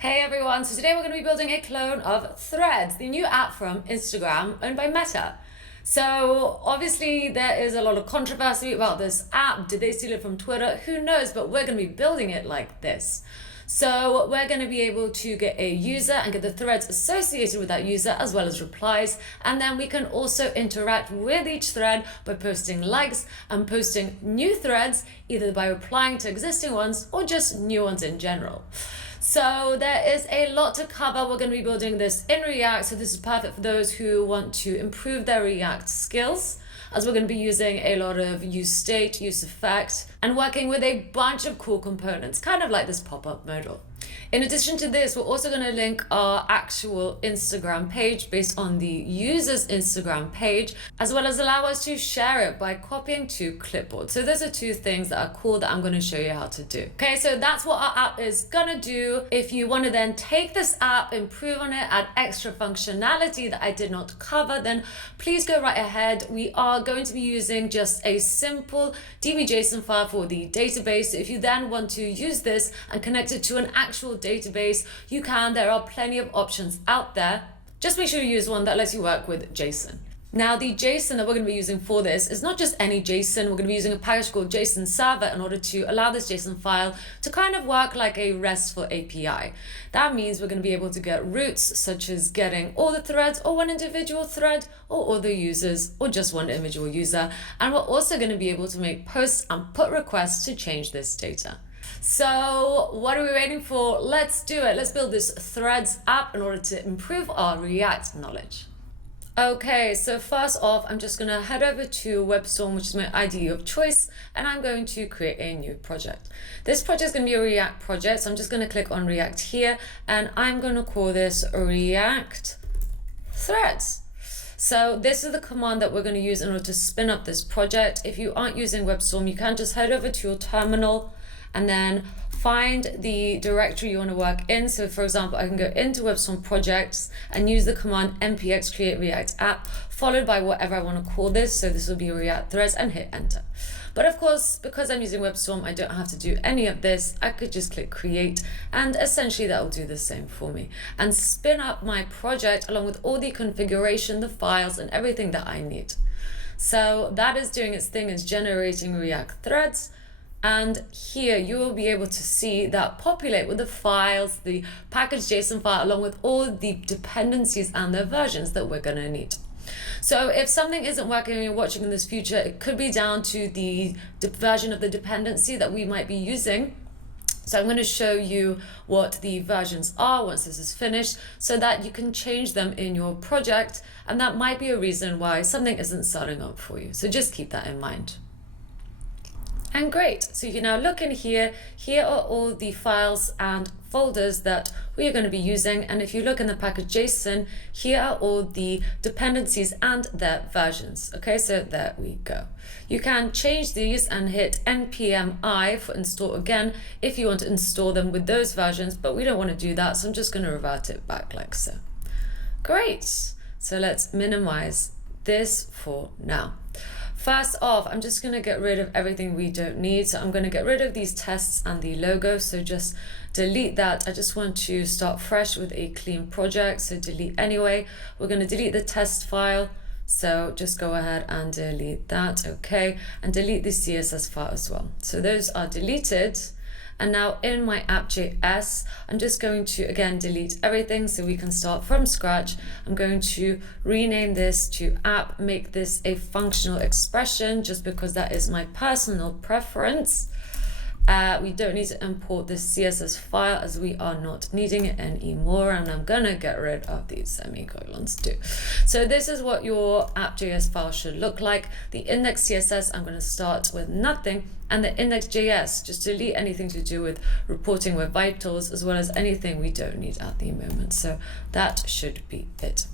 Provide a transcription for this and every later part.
Hey everyone, so today we're going to be building a clone of Threads, the new app from Instagram owned by Meta. So obviously there is a lot of controversy about this app. Did they steal it from Twitter? Who knows, but we're going to be building it like this. So we're going to be able to get a user and get the threads associated with that user as well as replies. And then we can also interact with each thread by posting likes and posting new threads, either by replying to existing ones or just new ones in general. So there is a lot to cover. We're going to be building this in React. So this is perfect for those who want to improve their React skills, as we're going to be using a lot of use state, use effect, and working with a bunch of cool components, kind of like this pop-up modal. In addition to this, we're also going to link our actual Instagram page based on the user's Instagram page, as well as allow us to share it by copying to Clipboard. So those are two things that are cool that I'm going to show you how to do. Okay, so that's what our app is going to do. If you want to then take this app, improve on it, add extra functionality that I did not cover, then please go right ahead. We are going to be using just a simple DB.json file for the database. So if you then want to use this and connect it to an actual database, you can. There are plenty of options out there. Just make sure you use one that lets you work with JSON. Now, the JSON that we're going to be using for this is not just any JSON. We're going to be using a package called JSON Server in order to allow this JSON file to kind of work like a RESTful API. That means we're going to be able to get routes such as getting all the threads or one individual thread or all the users or just one individual user. And we're also going to be able to make posts and put requests to change this data. So what are we waiting for? Let's do it. Let's build this Threads app in order to improve our React knowledge. Okay, so first off, I'm just going to head over to WebStorm, which is my IDE of choice, and I'm going to create a new project. This project is going to be a React project, so I'm just going to click on React here, and I'm going to call this React Threads. So this is the command that we're going to use in order to spin up this project. If you aren't using WebStorm, you can just head over to your terminal and then find the directory you want to work in. So for example, I can go into WebStorm projects and use the command npx create react app followed by whatever I want to call this. So this will be React Threads and hit enter. But of course, because I'm using WebStorm, I don't have to do any of this. I could just click create and essentially that will do the same for me and spin up my project along with all the configuration, the files and everything that I need. So that is doing its thing, is generating React Threads. And here you will be able to see that populate with the files, the package JSON file, along with all the dependencies and their versions that we're going to need. So if something isn't working and you're watching in this future, it could be down to the version of the dependency that we might be using. So I'm going to show you what the versions are once this is finished so that you can change them in your project. And that might be a reason why something isn't starting up for you. So just keep that in mind. And great, so you can now look in here. Here are all the files and folders that we are going to be using. And if you look in the package JSON, here are all the dependencies and their versions. Okay, so there we go. You can change these and hit npm I for install again if you want to install them with those versions, but we don't want to do that. So I'm just going to revert it back like so. Great, so let's minimize this for now. First off, I'm just going to get rid of everything we don't need. So I'm going to get rid of these tests and the logo. So just delete that. I just want to start fresh with a clean project. So delete anyway. We're going to delete the test file. So just go ahead and delete that. Okay. And delete the CSS file as well. So those are deleted. And now in my app.js, I'm just going to, again, delete everything so we can start from scratch. I'm going to rename this to app, make this a functional expression just because that is my personal preference. We don't need to import this CSS file as we are not needing it anymore. And I'm going to get rid of these semicolons too. So this is what your app.js file should look like. The index CSS, I'm going to start with nothing. And the index.js, just delete anything to do with reporting web vitals, as well as anything we don't need at the moment. So that should be it.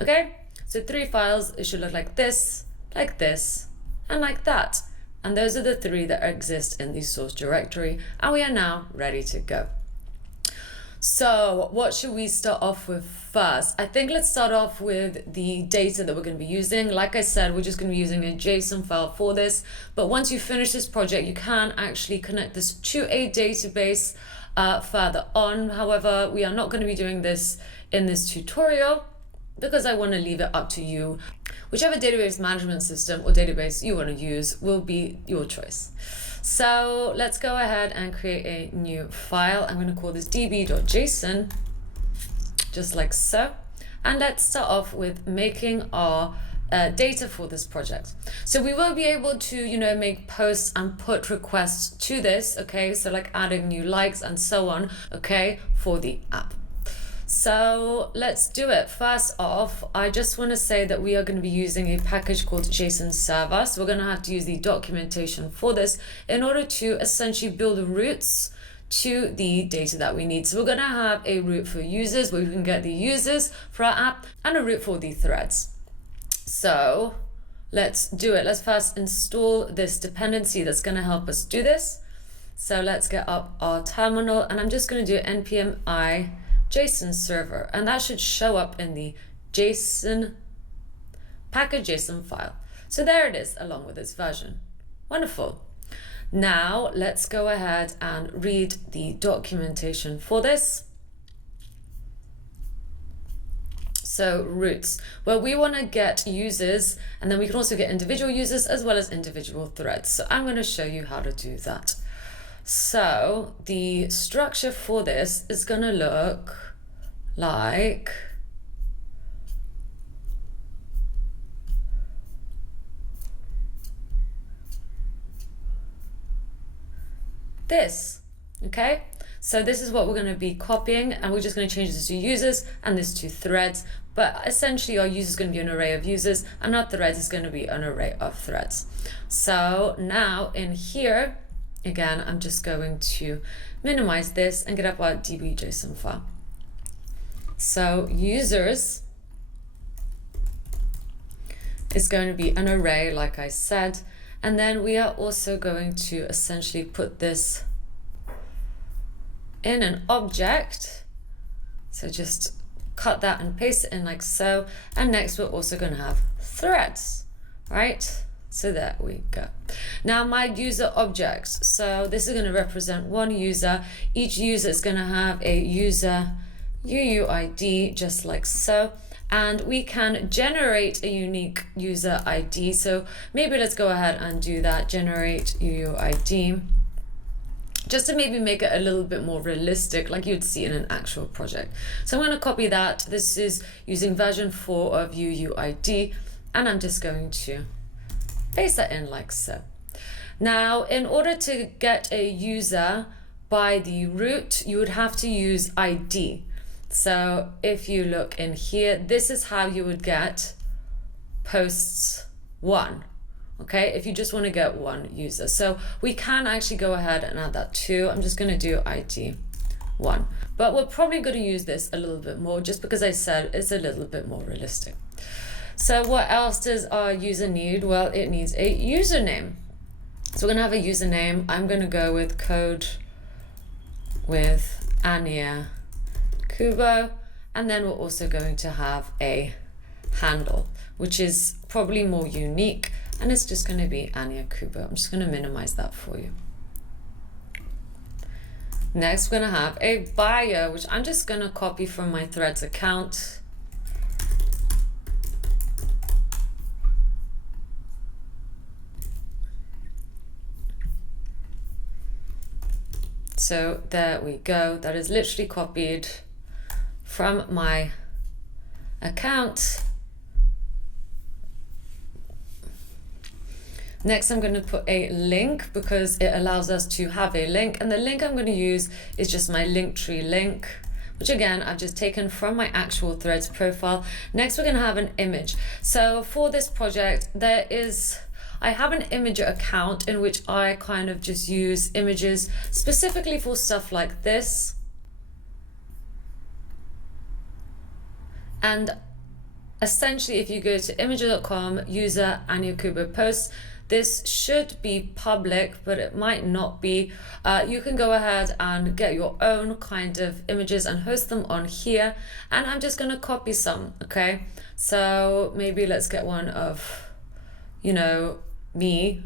Okay, so 3 files, it should look like this, and like that. And those are the 3 that exist in the source directory. And we are now ready to go. So what should we start off with first? I think let's start off with the data that we're going to be using. Like I said, we're just going to be using a JSON file for this. But once you finish this project, you can actually connect this to a database further on. However, we are not going to be doing this in this tutorial because I want to leave it up to you. Whichever database management system or database you want to use will be your choice. So let's go ahead and create a new file. I'm going to call this db.json, just like so. And let's start off with making our data for this project. So we will be able to, make posts and put requests to this, okay? So like adding new likes and so on, okay, for the app. So let's do it. First off, I just want to say that we are going to be using a package called JSON Server. So we're going to have to use the documentation for this in order to essentially build routes to the data that we need. So we're going to have a route for users where we can get the users for our app and a route for the threads. So let's do it. Let's first install this dependency that's going to help us do this. So let's get up our terminal and I'm just going to do npm I JSON server, and that should show up in the JSON package.json file. So there it is along with its version. Wonderful. Now let's go ahead and read the documentation for this. So routes, well, we want to get users and then we can also get individual users as well as individual threads. So I'm going to show you how to do that. So the structure for this is going to look like this, okay? So this is what we're going to be copying, and we're just going to change this to users and this to threads. But essentially our user is going to be an array of users and our threads is going to be an array of threads. So now in here, again, I'm just going to minimize this and get up our db.json file. So users is going to be an array, like I said, and then we are also going to essentially put this in an object. So just cut that and paste it in like so. And next we're also going to have threads, right? So there we go. Now my user objects. So this is going to represent one user. Each user is going to have a user UUID, just like so. And we can generate a unique user ID. So maybe let's go ahead and do that. Generate UUID. Just to maybe make it a little bit more realistic, like you'd see in an actual project. So I'm going to copy that. This is using version 4 of UUID. And I'm just going to paste that in like so. Now, in order to get a user by the root, you would have to use ID. So if you look in here, this is how you would get posts 1. Okay, if you just want to get one user. So we can actually go ahead and add that too. I'm just going to do ID 1. But we're probably going to use this a little bit more just because I said it's a little bit more realistic. So what else does our user need? Well, it needs a username. So we're going to have a username. I'm going to go with code with Ania Kubo. And then we're also going to have a handle, which is probably more unique. And it's just going to be Ania Kubo. I'm just going to minimize that for you. Next, we're going to have a bio, which I'm just going to copy from my Threads account. So there we go. That is literally copied from my account. Next, I'm going to put a link because it allows us to have a link. And the link I'm going to use is just my Linktree link, which again, I've just taken from my actual Threads profile. Next, we're going to have an image. So for this project, I have an Imgur account in which I kind of just use images specifically for stuff like this. And essentially, if you go to imgur.com, user Ania Kubo posts, this should be public, but it might not be. You can go ahead and get your own kind of images and host them on here. And I'm just going to copy some, okay? So maybe let's get one of, me.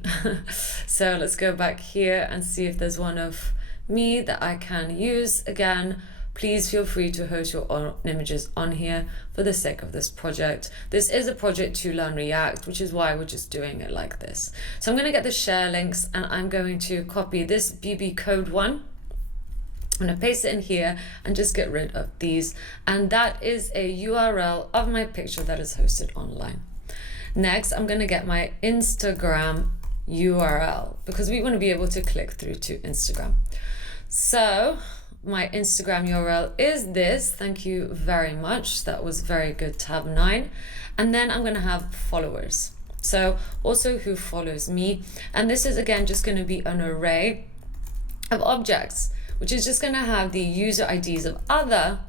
So let's go back here and see if there's one of me that I can use. Again, please feel free to host your own images on here for the sake of this project. This is a project to learn React, which is why we're just doing it like this. So I'm going to get the share links and I'm going to copy this BB code one. I'm going to paste it in here and just get rid of these. And that is a URL of my picture that is hosted online. Next, I'm going to get my Instagram URL because we want to be able to click through to Instagram. So my Instagram URL is this. Thank you very much. That was very good, tab 9. And then I'm going to have followers. So also who follows me. And this is again just going to be an array of objects, which is just going to have the user IDs of other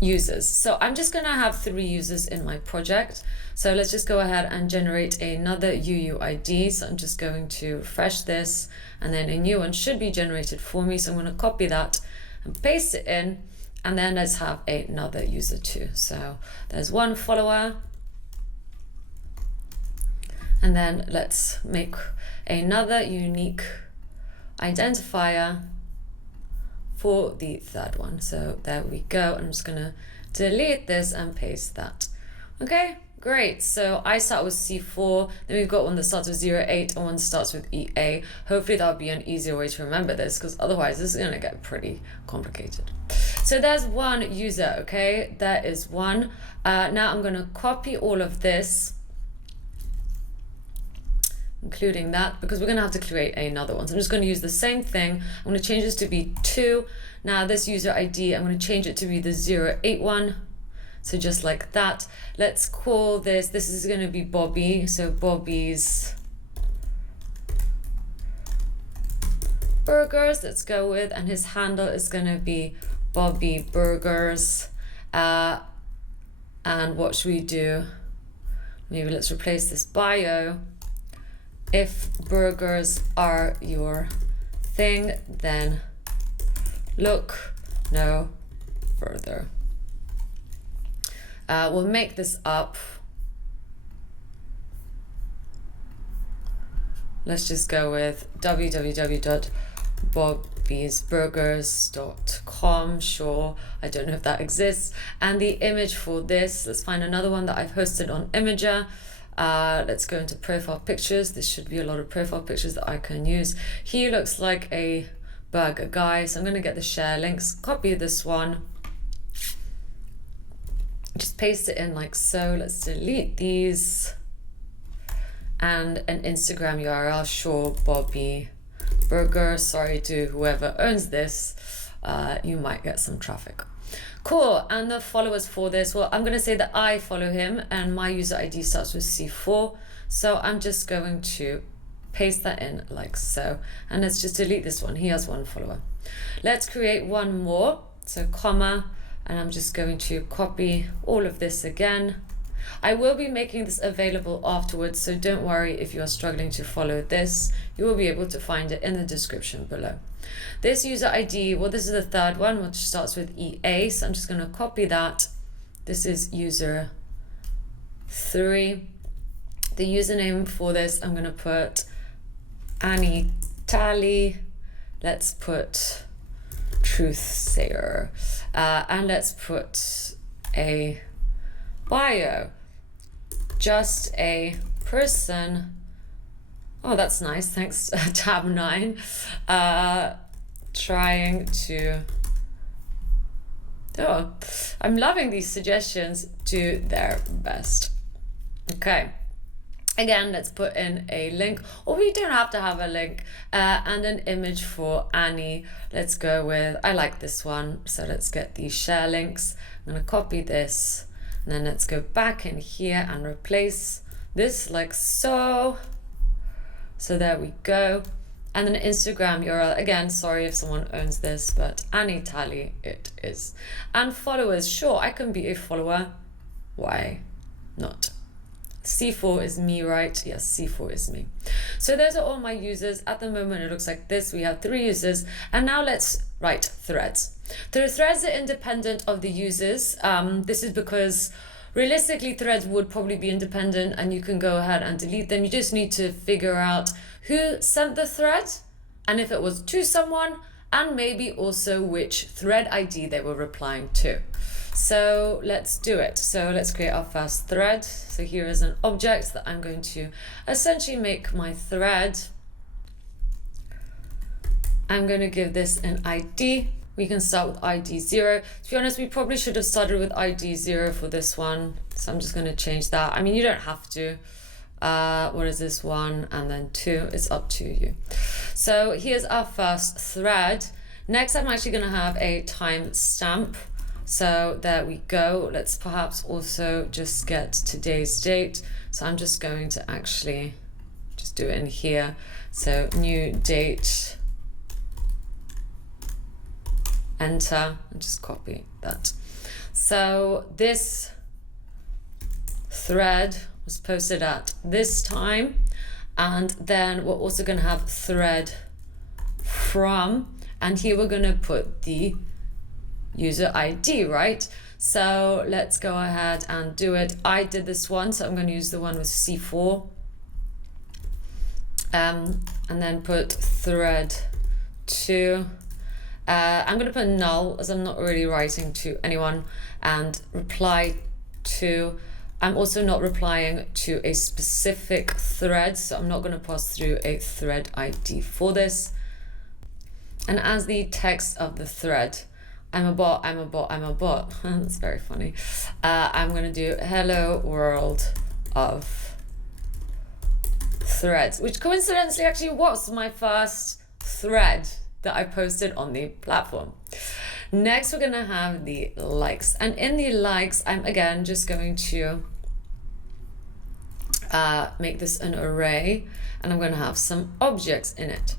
users. So I'm just going to have 3 users in my project. So let's just go ahead and generate another UUID. So I'm just going to refresh this and then a new one should be generated for me. So I'm going to copy that and paste it in. And then let's have another user too. So there's one follower. And then let's make another unique identifier for the third one. So there we go. I'm just going to delete this and paste that. Okay. Great, so I start with C4, then we've got one that starts with 08 and one starts with EA. Hopefully that'll be an easier way to remember this because otherwise this is gonna get pretty complicated. So there's one user, okay? There is one. Now I'm gonna copy all of this, including that, because we're gonna have to create another one. So I'm just gonna use the same thing. I'm gonna change this to be 2. Now this user ID, I'm gonna change it to be the 081. So just like that, let's call this is going to be Bobby. So Bobby's Burgers, let's go with, and his handle is going to be Bobby Burgers. And what should we do? Maybe let's replace this bio. If burgers are your thing, then look no further. We'll make this up. Let's just go with www.bobbysburgers.com. Sure, I don't know if that exists. And the image for this, let's find another one that I've hosted on Imager. Let's go into profile pictures. This should be a lot of profile pictures that I can use. He looks like a burger guy, so I'm going to get the share links, copy this one. Just paste it in like so. Let's delete these. And an Instagram URL, sure, Bobby Burger. Sorry to whoever owns this. You might get some traffic. Cool. And the followers for this, well, I'm going to say that I follow him and my user ID starts with C4. So I'm just going to paste that in like so. And let's just delete this one. He has 1 follower. Let's create one more. So comma. And I'm just going to copy all of this again. I will be making this available afterwards, so don't worry if you are struggling to follow this. You will be able to find it in the description below. This user ID, well, this is the third one, which starts with EA, so I'm just going to copy that. This is user 3. The username for this, I'm going to put Annie Tally. Let's put Truth Sayer. And let's put a bio. Just a person. Oh, that's nice. Thanks, tab 9. Trying to. Oh, I'm loving these suggestions. Do their best. Okay. Again, let's put in a link, or we don't have to have a link, and an image for Annie. Let's go with, I like this one, so let's get these share links. I'm going to copy this, and then let's go back in here and replace this like so. So there we go. And then Instagram URL, again, sorry if someone owns this, but Annie Tally it is. And followers, sure, I can be a follower. Why not? C4 is me, right? Yes, C4 is me. So those are all my users. At the moment, it looks like this. We have 3 users. And now let's write threads. The threads are independent of the users. This is because realistically, threads would probably be independent and you can go ahead and delete them. You just need to figure out who sent the thread and if it was to someone, and maybe also which thread ID they were replying to. So let's do it. So let's create our first thread. So here is an object that I'm going to essentially make my thread. I'm going to give this an ID. We can start with ID 0. To be honest, we probably should have started with ID 0 for this one. So I'm just going to change that. I mean, you don't have to. What is this? 1 and then 2. It's up to you. So here's our first thread. Next, I'm actually going to have a timestamp. So there we go. Let's perhaps also just get today's date. So I'm just going to actually just do it in here. So new date, enter, and just copy that. So this thread was posted at this time, and then we're also going to have thread from, and here we're going to put the user ID, right? So let's go ahead and do it. I did this one, so I'm going to use the one with C4, and then put thread 2. I'm going to put null as I'm not really writing to anyone, and reply to. I'm also not replying to a specific thread, so I'm not going to pass through a thread ID for this. And as the text of the thread, I'm a bot, I'm a bot, I'm a bot. That's very funny. I'm going to do hello world of threads, which coincidentally actually was my first thread that I posted on the platform. Next, we're going to have the likes. And in the likes, I'm again just going to make this an array, and I'm going to have some objects in it.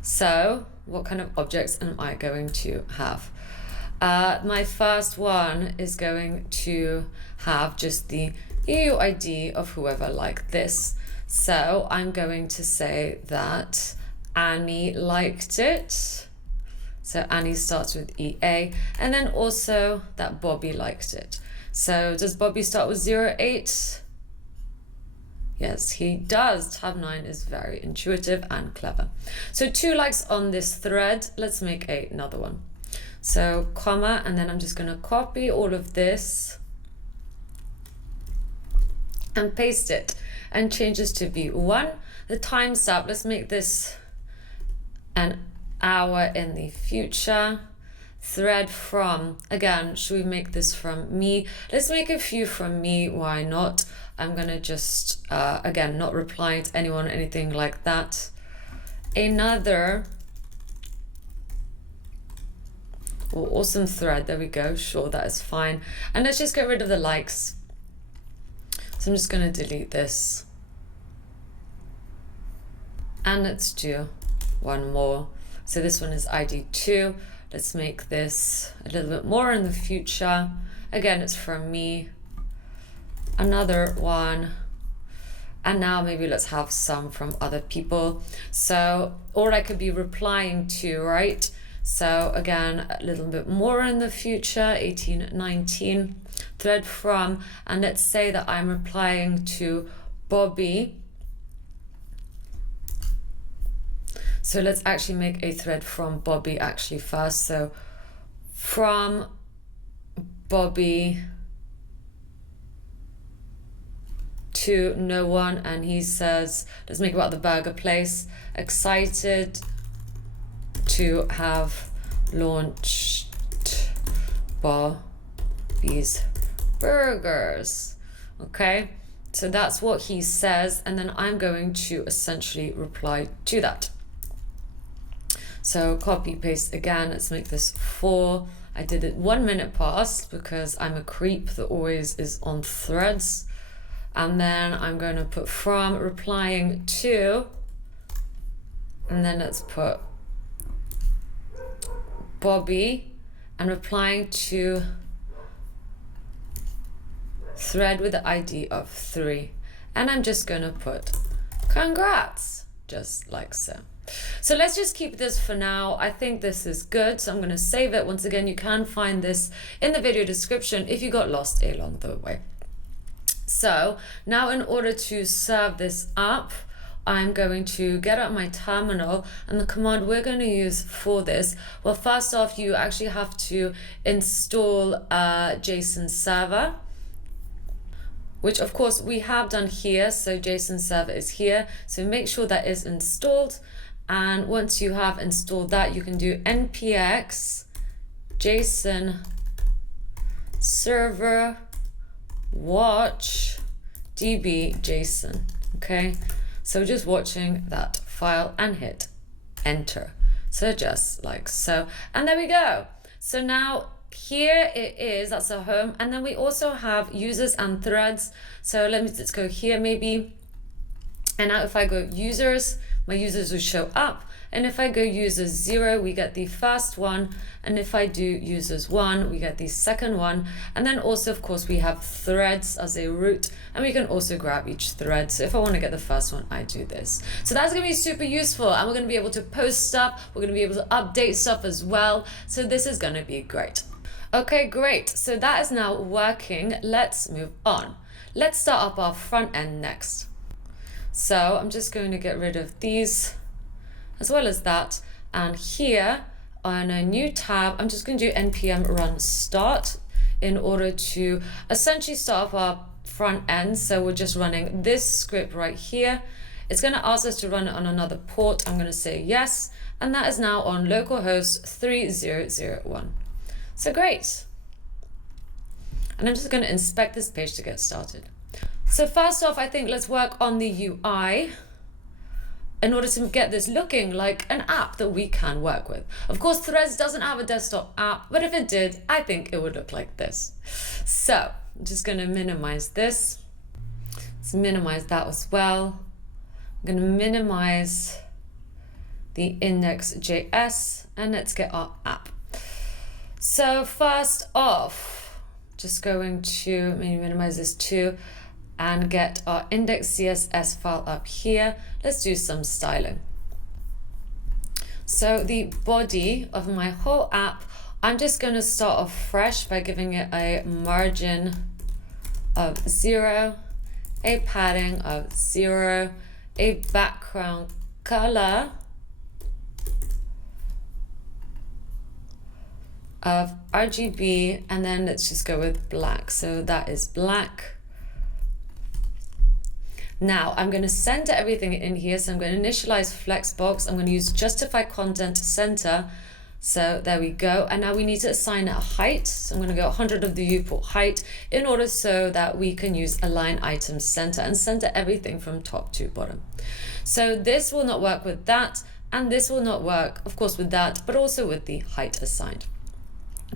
So what kind of objects am I going to have? My first one is going to have just the UUID of whoever liked this. So I'm going to say that Annie liked it. So Annie starts with EA, and then also that Bobby liked it. So does Bobby start with 08? Yes, he does. Tab 9 is very intuitive and clever. So 2 likes on this thread. Let's make another one. So comma, and then I'm just going to copy all of this and paste it and change this to V1. The timestamp, let's make this an hour in the future. Thread from, again, should we make this from me? Let's make a few from me, why not? I'm gonna just, again, not replying to anyone, anything like that. Another awesome thread, there we go, sure, that is fine. And let's just get rid of the likes. So I'm just gonna delete this. And let's do one more. So this one is ID 2. Let's make this a little bit more in the future. Again, it's from me. Another one. And now maybe let's have some from other people. So, or I could be replying to, right? So again, a little bit more in the future, 18, 19, thread from, and let's say that I'm replying to Bobby. So let's actually make a thread from Bobby actually first. So from Bobby to no one, and he says, let's make about the burger place. Excited to have launched Bobby's Burgers. Okay, so that's what he says, and then I'm going to essentially reply to that. So copy paste again, let's make this 4. I did it 1 minute past because I'm a creep that always is on threads. And then I'm going to put from replying to, and then let's put Bobby and replying to thread with the ID of 3. And I'm just going to put congrats, just like so. So let's just keep this for now. I think this is good, so I'm going to save it. Once again, you can find this in the video description if you got lost along the way. So now in order to serve this up, I'm going to get out my terminal, and the command we're going to use for this, well, first off, you actually have to install a JSON server, which of course we have done here. So JSON server is here. So make sure that is installed. And once you have installed that, you can do npx JSON server watch db JSON. Okay, so just watching that file and hit enter. So just like so, and there we go. So now here it is, that's our home. And then we also have users and threads. So let's go here maybe. And now if I go users, my users will show up. And if I go users 0, we get the first one. And if I do users 1, we get the second one. And then also, of course, we have threads as a root, and we can also grab each thread. So if I want to get the first one, I do this. So that's going to be super useful, and we're going to be able to post stuff. We're going to be able to update stuff as well. So this is going to be great. Okay, great. So that is now working. Let's move on. Let's start up our front end next. So I'm just going to get rid of these as well as that. And here on a new tab, I'm just going to do npm run start in order to essentially start up our front end. So we're just running this script right here. It's going to ask us to run it on another port. I'm going to say yes. And that is now on localhost 3001. So great. And I'm just going to inspect this page to get started. So first off, I think let's work on the UI in order to get this looking like an app that we can work with. Of course, Threads doesn't have a desktop app, but if it did, I think it would look like this. So I'm just going to minimize this. Let's minimize that as well. I'm going to minimize the index.js, and let's get our app. So first off, just going to maybe minimize this too, and get our index.css file up here. Let's do some styling. So the body of my whole app, I'm just going to start off fresh by giving it a margin of 0, a padding of 0, a background color of RGB, and then let's just go with black. So that is black. Now I'm going to center everything in here. So I'm going to initialize Flexbox. I'm going to use justify content center. So there we go. And now we need to assign it a height. So I'm going to go 100 of the viewport height in order so that we can use align item center and center everything from top to bottom. So this will not work with that. And this will not work, of course, with that, but also with the height assigned.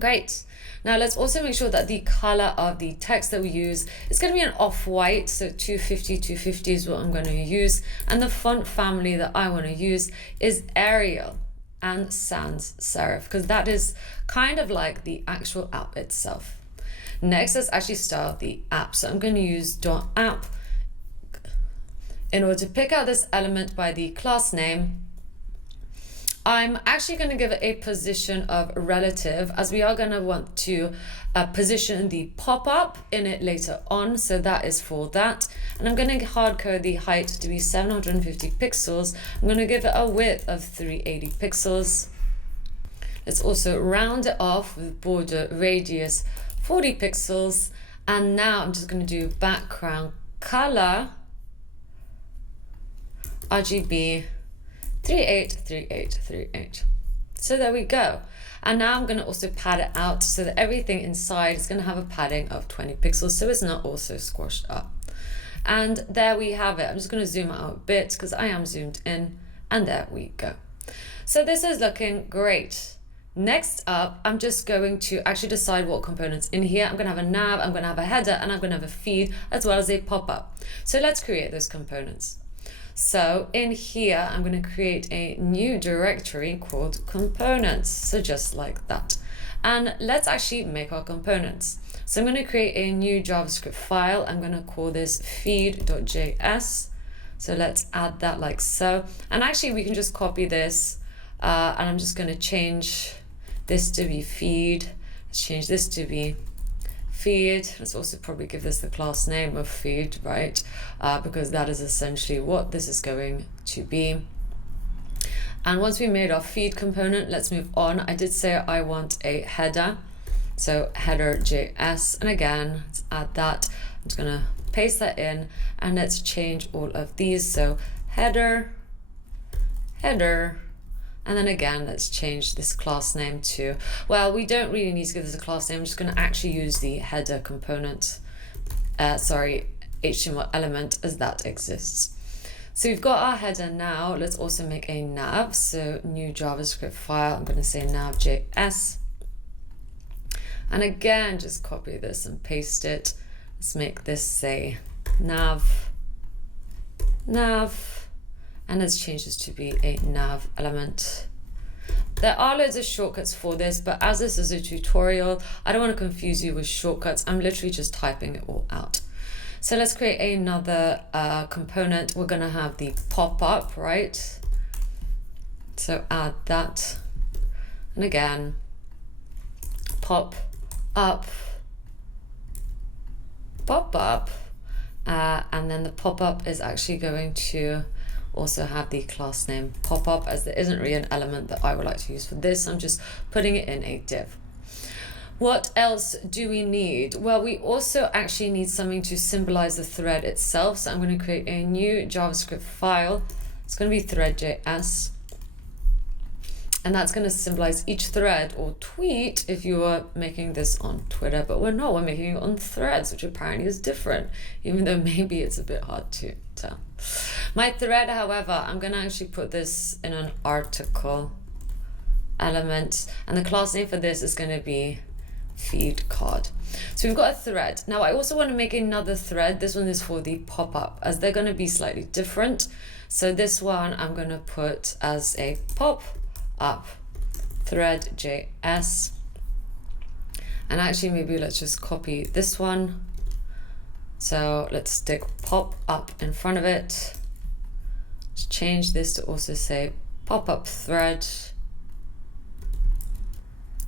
Great. Now let's also make sure that the color of the text that we use is going to be an off-white. So 250 is what I'm going to use. And the font family that I want to use is Arial and sans serif, because that is kind of like the actual app itself. Next, let's actually style the app. So I'm going to use .app in order to pick out this element by the class name. I'm actually going to give it a position of relative, as we are going to want to position the pop-up in it later on. So that is for that. And I'm going to hard code the height to be 750 pixels. I'm going to give it a width of 380 pixels. Let's also round it off with border radius 40 pixels. And now I'm just going to do background color RGB 383838. So there we go. And now I'm going to also pad it out so that everything inside is going to have a padding of 20 pixels, so it's not also squashed up. And there we have it. I'm just going to zoom out a bit because I am zoomed in, and there we go. So this is looking great. Next up, I'm just going to actually decide what components in here. I'm going to have a nav, I'm going to have a header, and I'm going to have a feed as well as a pop-up. So let's create those components. So in here, I'm going to create a new directory called components. So just like that. And let's actually make our components. So I'm going to create a new JavaScript file. I'm going to call this feed.js. So let's add that like so. And actually we can just copy this and I'm just going to change this to be feed. Let's change this to be feed. Let's also probably give this the class name of feed, right? Because that is essentially what this is going to be. And once we made our feed component, let's move on. I did say I want a header. So header.js, and again, let's add that. I'm just gonna paste that in, and let's change all of these. So header, header, and then again, let's change this class name to, well, we don't really need to give this a class name. I'm just gonna actually use the header component, HTML element as that exists. So we've got our header now. Let's also make a nav. So new JavaScript file, I'm gonna say nav.js. And again, just copy this and paste it. Let's make this say nav, and let's change this to be a nav element. There are loads of shortcuts for this, but as this is a tutorial, I don't want to confuse you with shortcuts. I'm literally just typing it all out. So let's create another component. We're gonna have the pop-up, right? So add that, and again, pop up, and then the pop-up is actually going to also have the class name pop-up, as there isn't really an element that I would like to use for this. I'm just putting it in a div. What else do we need? Well, we also actually need something to symbolize the thread itself. So I'm going to create a new JavaScript file. It's going to be thread.js. And that's going to symbolize each thread or tweet if you were making this on Twitter. But we're not, we're making it on Threads, which apparently is different, even though maybe it's a bit hard to tell. My thread, however, I'm going to actually put this in an article element. And the class name for this is going to be feed card. So we've got a thread. Now I also want to make another thread. This one is for the pop-up, as they're going to be slightly different. So this one I'm going to put as a pop-up thread.js. And actually maybe let's just copy this one. So let's stick pop-up in front of it. Let's change this to also say pop-up thread.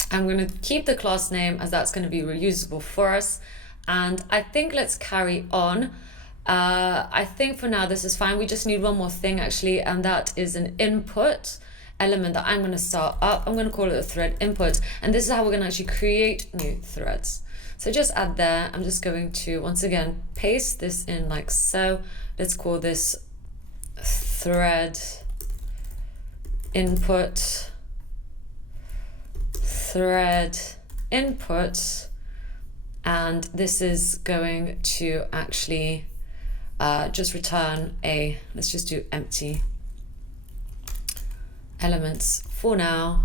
I'm going to keep the class name, as that's going to be reusable for us. And I think let's carry on. I think for now this is fine. We just need one more thing actually, and that is an input element that I'm going to start up. I'm going to call it a thread input. And this is how we're going to actually create new threads. So just add there. I'm just going to, once again, paste this in like so. Let's call this thread input. Thread input, and this is going to actually just return a, let's just do empty elements for now.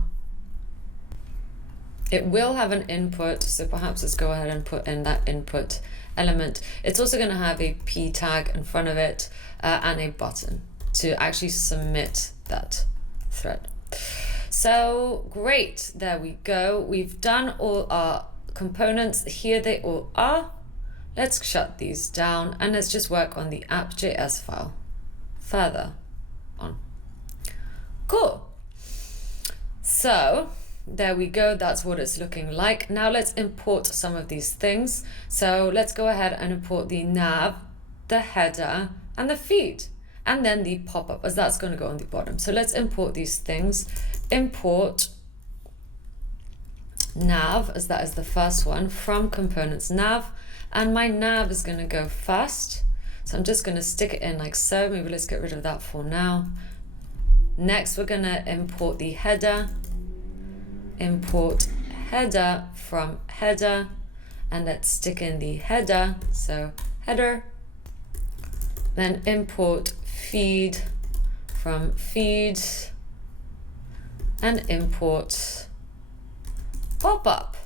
It will have an input, so perhaps let's go ahead and put in that input element. It's also going to have a p tag in front of it and a button to actually submit that thread. So great, there we go. We've done all our components. Here they all are. Let's shut these down and let's just work on the app.js file further on. Cool. So there we go, that's what it's looking like. Now let's import some of these things. So let's go ahead and import the nav, the header, and the feed, and then the pop-up, as that's going to go on the bottom. So let's import these things. Import nav, as that is the first one, from components nav, and my nav is going to go first. So I'm just going to stick it in like so. Maybe let's get rid of that for now. Next, we're going to import the header. Import header from header, and let's stick in the header. So header. Then import feed from feed, and import pop-up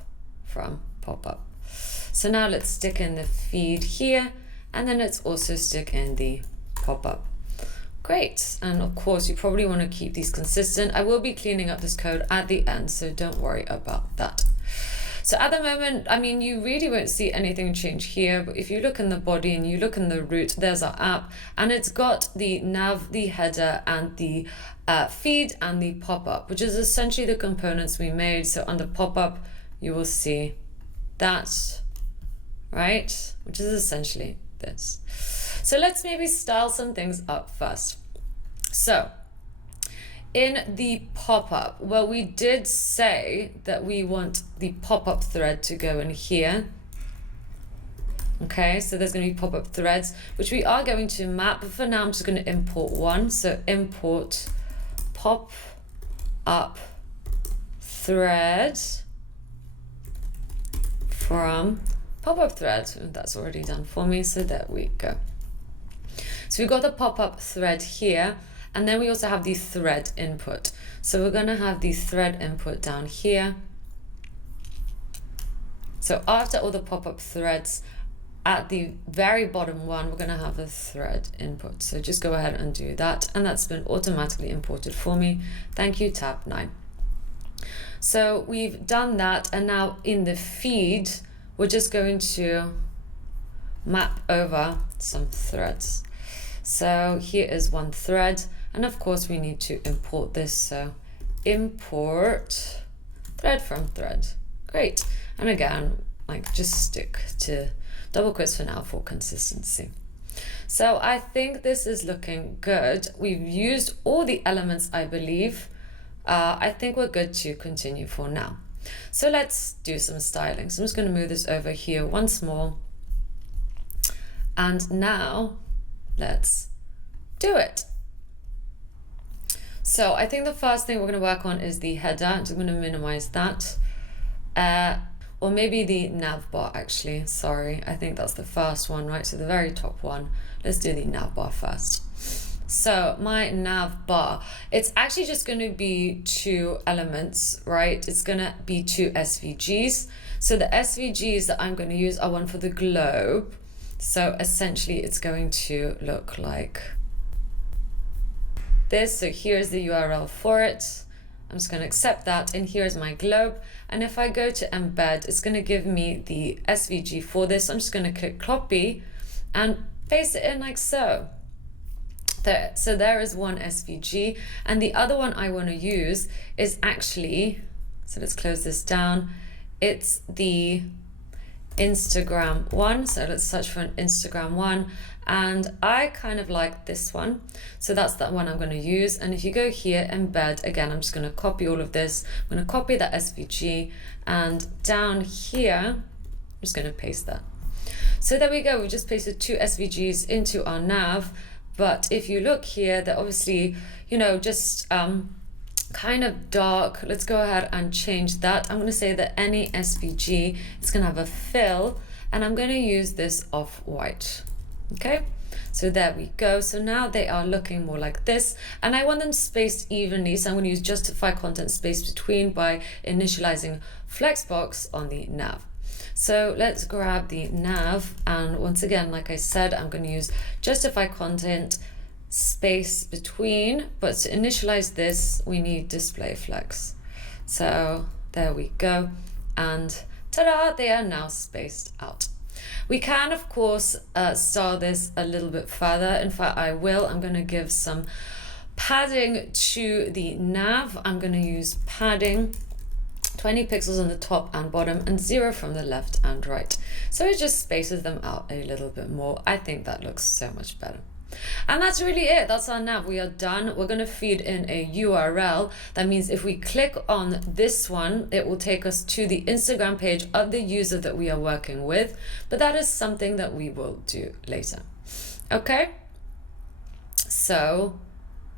from pop-up. So now let's stick in the feed here, and then let's also stick in the pop-up. Great, and of course you probably want to keep these consistent. I will be cleaning up this code at the end, so don't worry about that. So at the moment, I mean, you really won't see anything change here, but if you look in the body and you look in the root, there's our app, and it's got the nav, the header, and the feed and the pop-up, which is essentially the components we made. So under pop-up, you will see that right? Which is essentially this. So let's maybe style some things up first. So in the pop-up, well, we did say that we want the pop-up thread to go in here. Okay, so there's going to be pop-up threads, which we are going to map, but for now I'm just going to import one. So import pop-up thread from pop-up thread. That's already done for me, so there we go. So we've got the pop-up thread here, and then we also have the thread input. So we're going to have the thread input down here. So after all the pop-up threads, at the very bottom one, we're going to have a thread input. So just go ahead and do that. And that's been automatically imported for me. Thank you, tab 9. So we've done that. And now in the feed, we're just going to map over some threads. So here is one thread. And of course, we need to import this. So import thread from thread. Great. And again, like just stick to double quotes for now for consistency. So I think this is looking good. We've used all the elements, I believe. I think we're good to continue for now. So let's do some styling. So I'm just going to move this over here once more. And now let's do it. So I think the first thing we're going to work on is the header. I'm just going to minimize that. Or maybe the nav bar, actually. Sorry, I think that's the first one, right? So the very top one. Let's do the nav bar first. So my nav bar, it's actually just going to be 2 elements, right? It's going to be 2 SVGs. So the SVGs that I'm going to use are one for the globe. So essentially it's going to look like this. So here's the URL for it. I'm just going to accept that, and here's my globe. And if I go to embed, it's going to give me the SVG for this. I'm just going to click copy and paste it in like so. There. So there is one SVG, and the other one I want to use is actually, so let's close this down. It's the Instagram one. So let's search for an Instagram one. And I kind of like this one. So that's that one I'm going to use. And if you go here, embed, again, I'm just going to copy all of this. I'm going to copy that SVG, and down here, I'm just going to paste that. So there we go. We just pasted 2 SVGs into our nav. But if you look here, they're obviously, you know, just kind of dark. Let's go ahead and change that. I'm going to say that any SVG is going to have a fill, and I'm going to use this off-white. Okay, so there we go. So now they are looking more like this, and I want them spaced evenly. So I'm going to use justify content space between by initializing flexbox on the nav. So let's grab the nav, and once again, like I said, I'm going to use justify content space between, but to initialize this, we need display flex. So there we go, and ta-da, they are now spaced out. We can, of course, style this a little bit further. In fact, I will. I'm going to give some padding to the nav. I'm going to use padding 20 pixels on the top and bottom and 0 from the left and right. So it just spaces them out a little bit more. I think that looks so much better. And that's really it. That's our nav. We are done. We're going to feed in a URL. That means if we click on this one, it will take us to the Instagram page of the user that we are working with. But that is something that we will do later. Okay? So,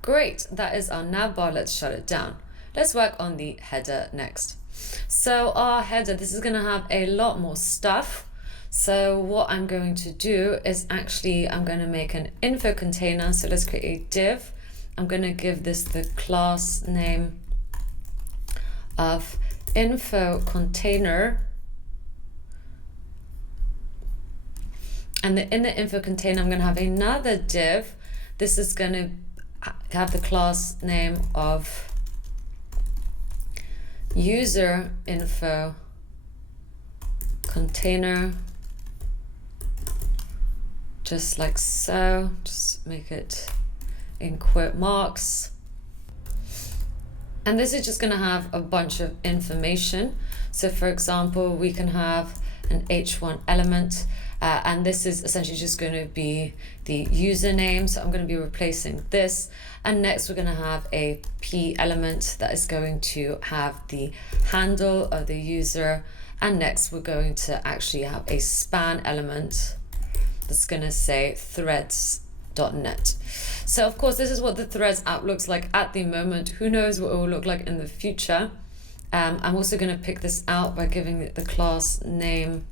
great. That is our nav bar. Let's shut it down. Let's work on the header next. So our header, this is going to have a lot more stuff. So what I'm going to do is actually, I'm going to make an info container. So let's create a div. I'm going to give this the class name of info container. And in the info container, I'm going to have another div. This is going to have the class name of user info container. Just like so, just make it in quote marks. And this is just going to have a bunch of information. So for example, we can have an h1 element. And this is essentially just going to be the username. So I'm going to be replacing this. And next we're going to have a p element that is going to have the handle of the user. And next we're going to actually have a span element that's going to say threads.net. So of course, this is what the Threads app looks like at the moment. Who knows what it will look like in the future. I'm also going to pick this out by giving it the class name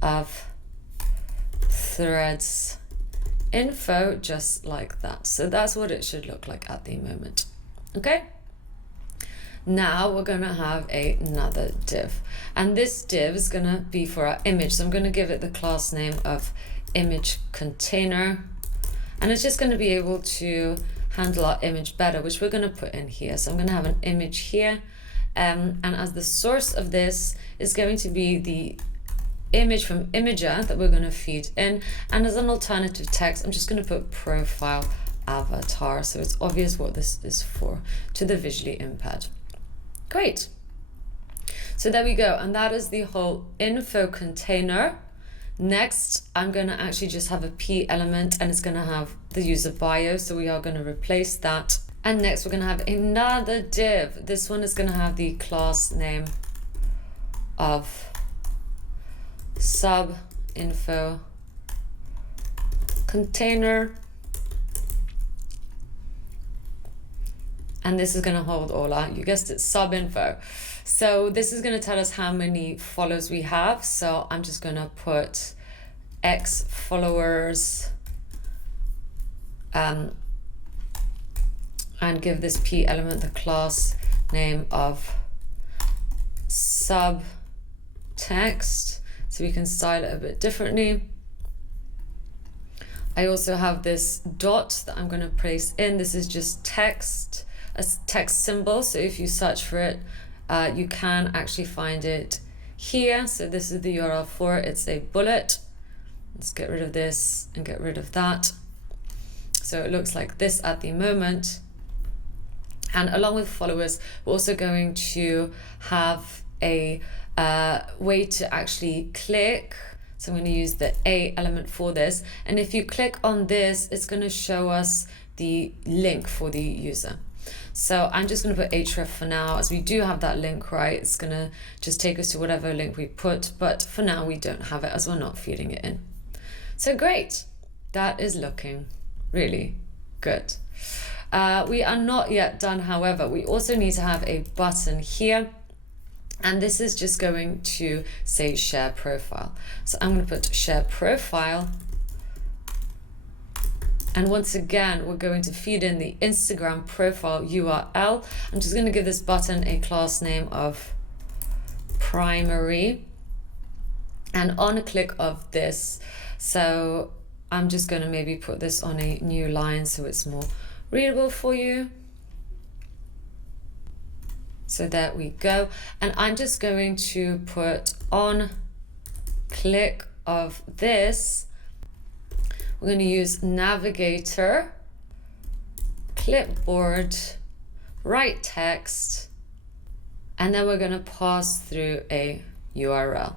of threads info, just like that. So that's what it should look like at the moment. Okay. Now we're going to have another div, and this div is going to be for our image. So I'm going to give it the class name of image container, and it's just going to be able to handle our image better, which we're going to put in here. So I'm going to have an image here, and as the source of this is going to be the image from Imager that we're going to feed in, and as an alternative text I'm just going to put profile avatar, so it's obvious what this is for to the visually impaired. Great. So there we go, and that is the whole info container. Next, I'm going to actually just have a p element, and it's going to have the user bio, so we are going to replace that. And next we're going to have another div. This one is going to have the class name of sub info container, and this is going to hold all our, you guessed it, sub info. So this is going to tell us how many follows we have. So I'm just going to put X followers and give this p element the class name of sub text, so we can style it a bit differently. I also have this dot that I'm going to place in. This is just text, a text symbol. So if you search for it, you can actually find it here. So this is the URL for it. It's a bullet. Let's get rid of this and get rid of that. So it looks like this at the moment. And along with followers, we're also going to have a way to actually click. So I'm going to use the A element for this. And if you click on this, it's going to show us the link for the user. So I'm just going to put href for now, as we do have that link, right? It's going to just take us to whatever link we put. But for now, we don't have it as we're not feeding it in. So great. That is looking really good. We are not yet done, however. We also need to have a button here. And this is just going to say share profile. So I'm going to put share profile. And once again, we're going to feed in the Instagram profile URL. I'm just going to give this button a class name of primary. And on a click of this, so I'm just going to maybe put this on a new line so it's more readable for you. So there we go. And I'm just going to put on click of this, we're going to use navigator, clipboard, write text, and then we're going to pass through a URL.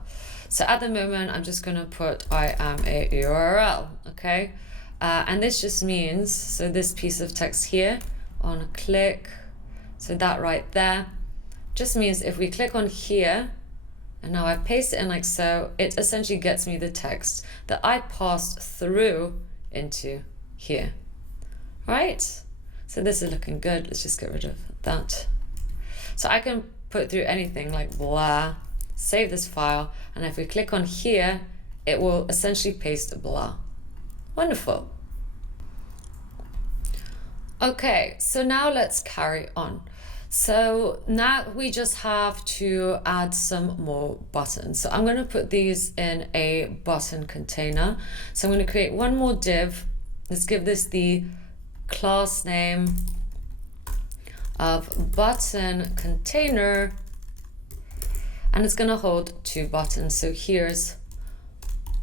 So at the moment, I'm just going to put I am a URL, okay? And this just means, so this piece of text here on a click, so that right there, just means if we click on here, and now I paste it in like so, it essentially gets me the text that I passed through into here, right? So this is looking good. Let's just get rid of that. So I can put through anything like blah, save this file, and if we click on here, it will essentially paste blah. Wonderful. Okay, so now let's carry on. So now we just have to add some more buttons. So I'm going to put these in a button container. So I'm going to create one more div. Let's give this the class name of button container, and it's going to hold 2 buttons. So here's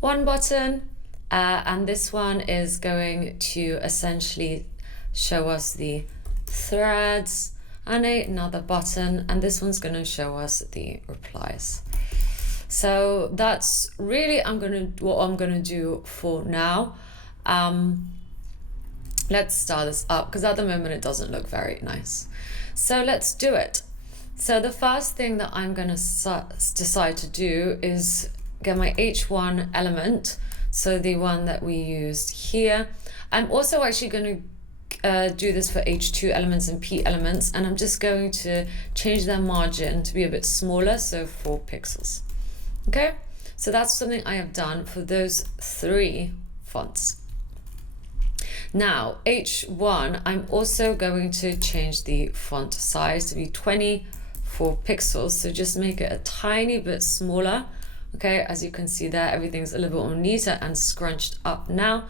one button, and this one is going to essentially show us the threads, and another button, and this one's going to show us the replies. So that's really what I'm gonna do for now. Let's start this up because at the moment it doesn't look very nice. So let's do it. So the first thing that I'm gonna decide to do is get my H1 element, so the one that we used here. I'm also actually going to do this for H2 elements and P elements, and I'm just going to change their margin to be a bit smaller, so 4 pixels. Okay, so that's something I have done for those 3 fonts. Now H1, I'm also going to change the font size to be 24 pixels, so just make it a tiny bit smaller. Okay, as you can see there, everything's a little bit more neater and scrunched up now.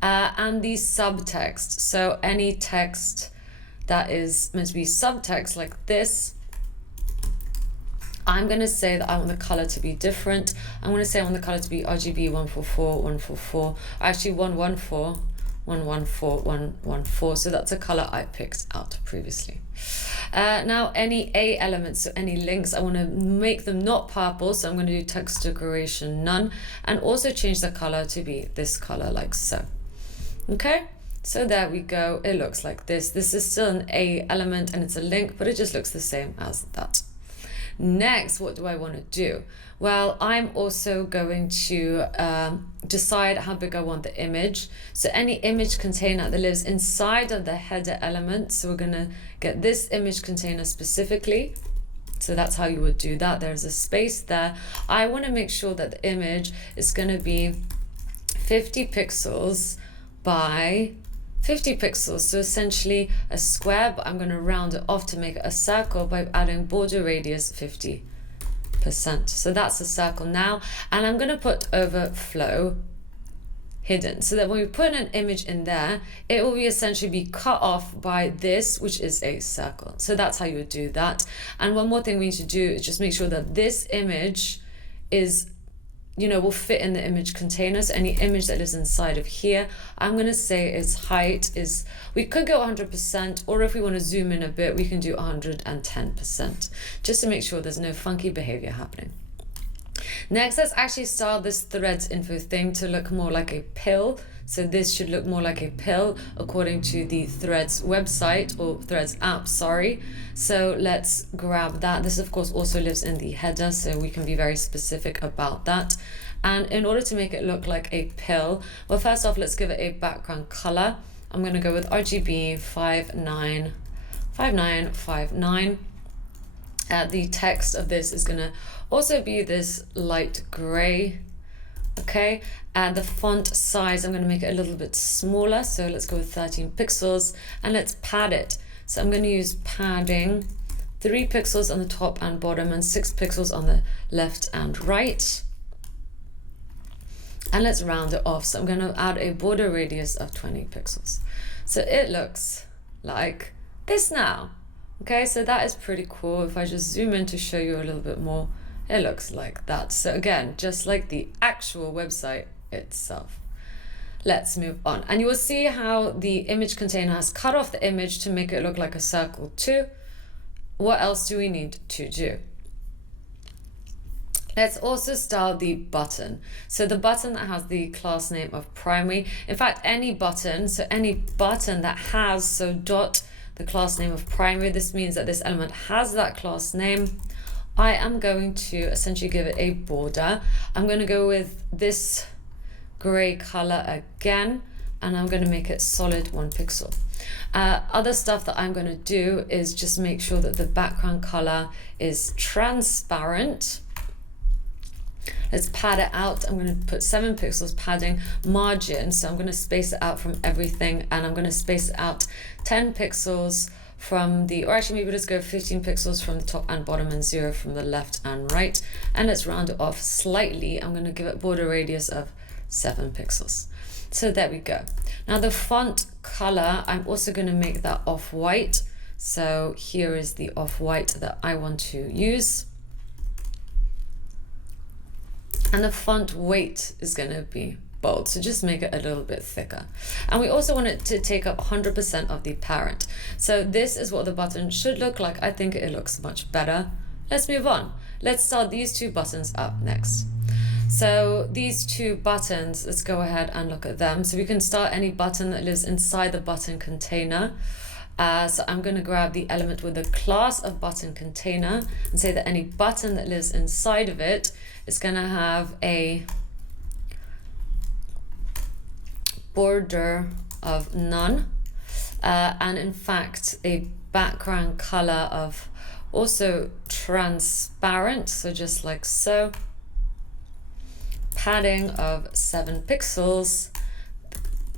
And the subtext, so any text that is meant to be subtext like this, I'm going to say that I want the color to be different. I'm going to say I want the color to be RGB 144, 144, actually 114, 114, 114. So that's a color I picked out previously. Now any A elements, so any links, I want to make them not purple, so I'm going to do text decoration none, and also change the color to be this color like so. Okay, so there we go. It looks like this. This is still an A element and it's a link, but it just looks the same as that. Next, what do I want to do? Well, I'm also going to decide how big I want the image. So any image container that lives inside of the header element. So we're going to get this image container specifically. So that's how you would do that. There's a space there. I want to make sure that the image is going to be 50 pixels by 50 pixels, so essentially a square, but I'm going to round it off to make it a circle by adding border radius 50%. So that's a circle now, and I'm going to put overflow hidden, so that when we put an image in there, it will be essentially be cut off by this, which is a circle. So that's how you would do that. And one more thing we need to do is just make sure that this image is, will fit in the image container. So any image that is inside of here, I'm going to say its height is, we could go 100%, or if we want to zoom in a bit, we can do 110%, just to make sure there's no funky behavior happening. Next, let's actually style this threads info thing to look more like a pill. So this should look more like a pill according to the Threads website, or Threads app, sorry. So let's grab that. This of course also lives in the header, so we can be very specific about that. And in order to make it look like a pill, well, first off, let's give it a background color. I'm going to go with RGB 5959. The text of this is going to also be this light gray. Okay, and the font size, I'm going to make it a little bit smaller, so let's go with 13 pixels, and let's pad it. So I'm going to use padding 3 pixels on the top and bottom and 6 pixels on the left and right, and let's round it off. So I'm going to add a border radius of 20 pixels, so it looks like this now. Okay, so that is pretty cool. If I just zoom in to show you a little bit more, it looks like that. So again, just like the actual website itself. Let's move on. And you will see how the image container has cut off the image to make it look like a circle too. What else do we need to do? Let's also style the button. So the button that has the class name of primary. In fact, any button, so any button that has, so dot the class name of primary, this means that this element has that class name. I am going to essentially give it a border. I'm going to go with this gray color again, and I'm going to make it solid 1 pixel. Other stuff that I'm going to do is just make sure that the background color is transparent. Let's pad it out. I'm going to put 7 pixels padding margin. So I'm going to space it out from everything, and I'm going to space it out 10 pixels from the, or actually maybe let's go 15 pixels from the top and bottom and 0 from the left and right. And let's round it off slightly. I'm going to give it border radius of 7 pixels. So there we go. Now the font color, I'm also going to make that off-white. So here is the off-white that I want to use. And the font weight is going to be bold, so just make it a little bit thicker. And we also want it to take up 100% of the parent. So this is what the button should look like. I think it looks much better. Let's move on. let's start these two buttons up next. So these two buttons, let's go ahead and look at them. So we can start any button that lives inside the button container. So I'm going to grab the element with the class of button container and say that any button that lives inside of it is going to have a border of none, and in fact a background color of also transparent, so just like so, padding of 7 pixels.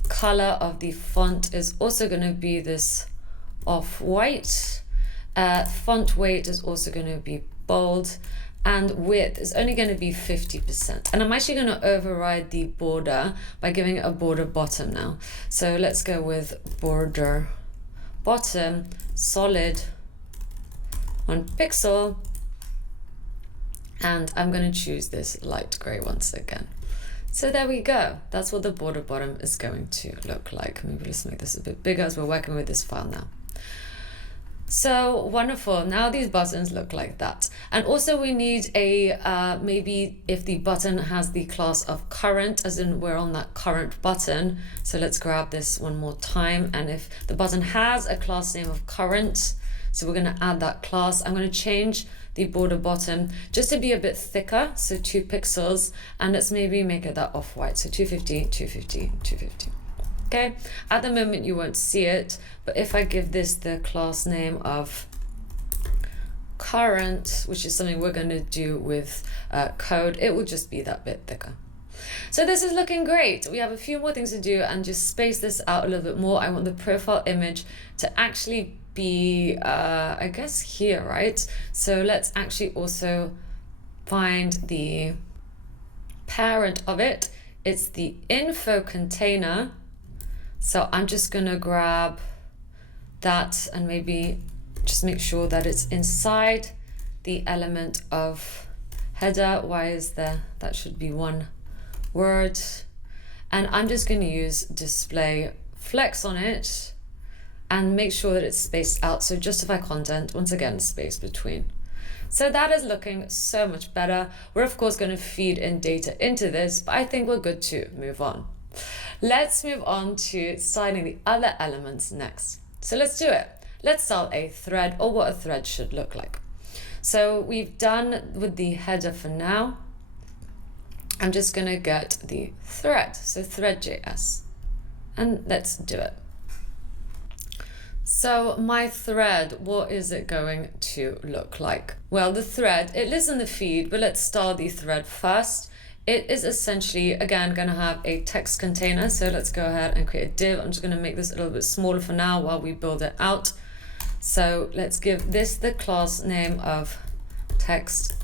Color of the font is also going to be this off-white. Font weight is also going to be bold, and width is only going to be 50%. And I'm actually going to override the border by giving it a border bottom now. So let's go with border bottom, solid 1 pixel, and I'm going to choose this light gray once again. So there we go. That's what the border bottom is going to look like. Maybe let's make this a bit bigger as we're working with this file now. So wonderful. Now these buttons look like that. And also we need a, maybe if the button has the class of current, as in we're on that current button. So let's grab this one more time. And if the button has a class name of current, so we're going to add that class. I'm going to change the border bottom just to be a bit thicker, so 2 pixels, and let's maybe make it that off-white, so 250, 250, 250. Okay, at the moment you won't see it, but if I give this the class name of current, which is something we're going to do with code, it will just be that bit thicker. So this is looking great. We have a few more things to do and just space this out a little bit more. I want the profile image to actually be, I guess here, right? So let's actually also find the parent of it. It's the info container. So I'm just gonna grab that and maybe just make sure that it's inside the element of header. Why is there? That should be one word. And I'm just gonna use display flex on it and make sure that it's spaced out. So justify content, once again, space between. So that is looking so much better. We're of course gonna feed in data into this, but I think we're good to move on. Let's move on to styling the other elements next. So let's do it. Let's start a thread, or what a thread should look like. So we've done with the header for now. I'm just gonna get the thread, so thread.js, and let's do it. So my thread, what is it going to look like? Well, the thread, it lives in the feed, but let's start the thread first. It is essentially, again, going to have a text container. So let's go ahead and create a div. I'm just going to make this a little bit smaller for now while we build it out. So let's give this the class name of text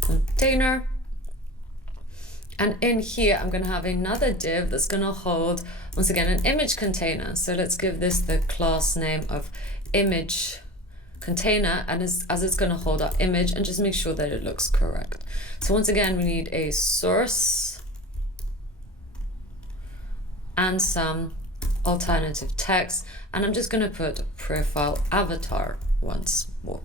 container. And in here, I'm going to have another div that's going to hold, once again, an image container. So let's give this the class name of image container, and as it's going to hold our image, and just make sure that it looks correct. So once again, we need a source and some alternative text, and I'm just going to put profile avatar once more.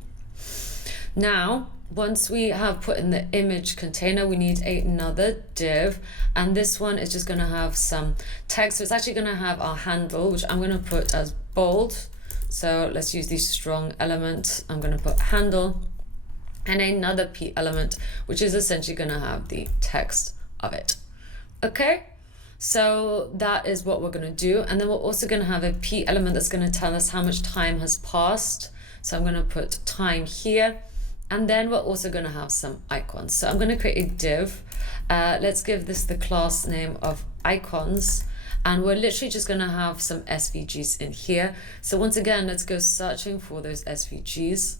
Now, once we have put in the image container, we need another div, and this one is just going to have some text. So it's actually going to have our handle, which I'm going to put as bold. So let's use the strong element. I'm going to put handle, and another p element, which is essentially going to have the text of it. Okay, so that is what we're going to do. And then we're also going to have a p element that's going to tell us how much time has passed. So I'm going to put time here. And then we're also going to have some icons. So I'm going to create a div. Let's give this the class name of icons. And we're literally just going to have some SVGs in here. So once again, let's go searching for those SVGs.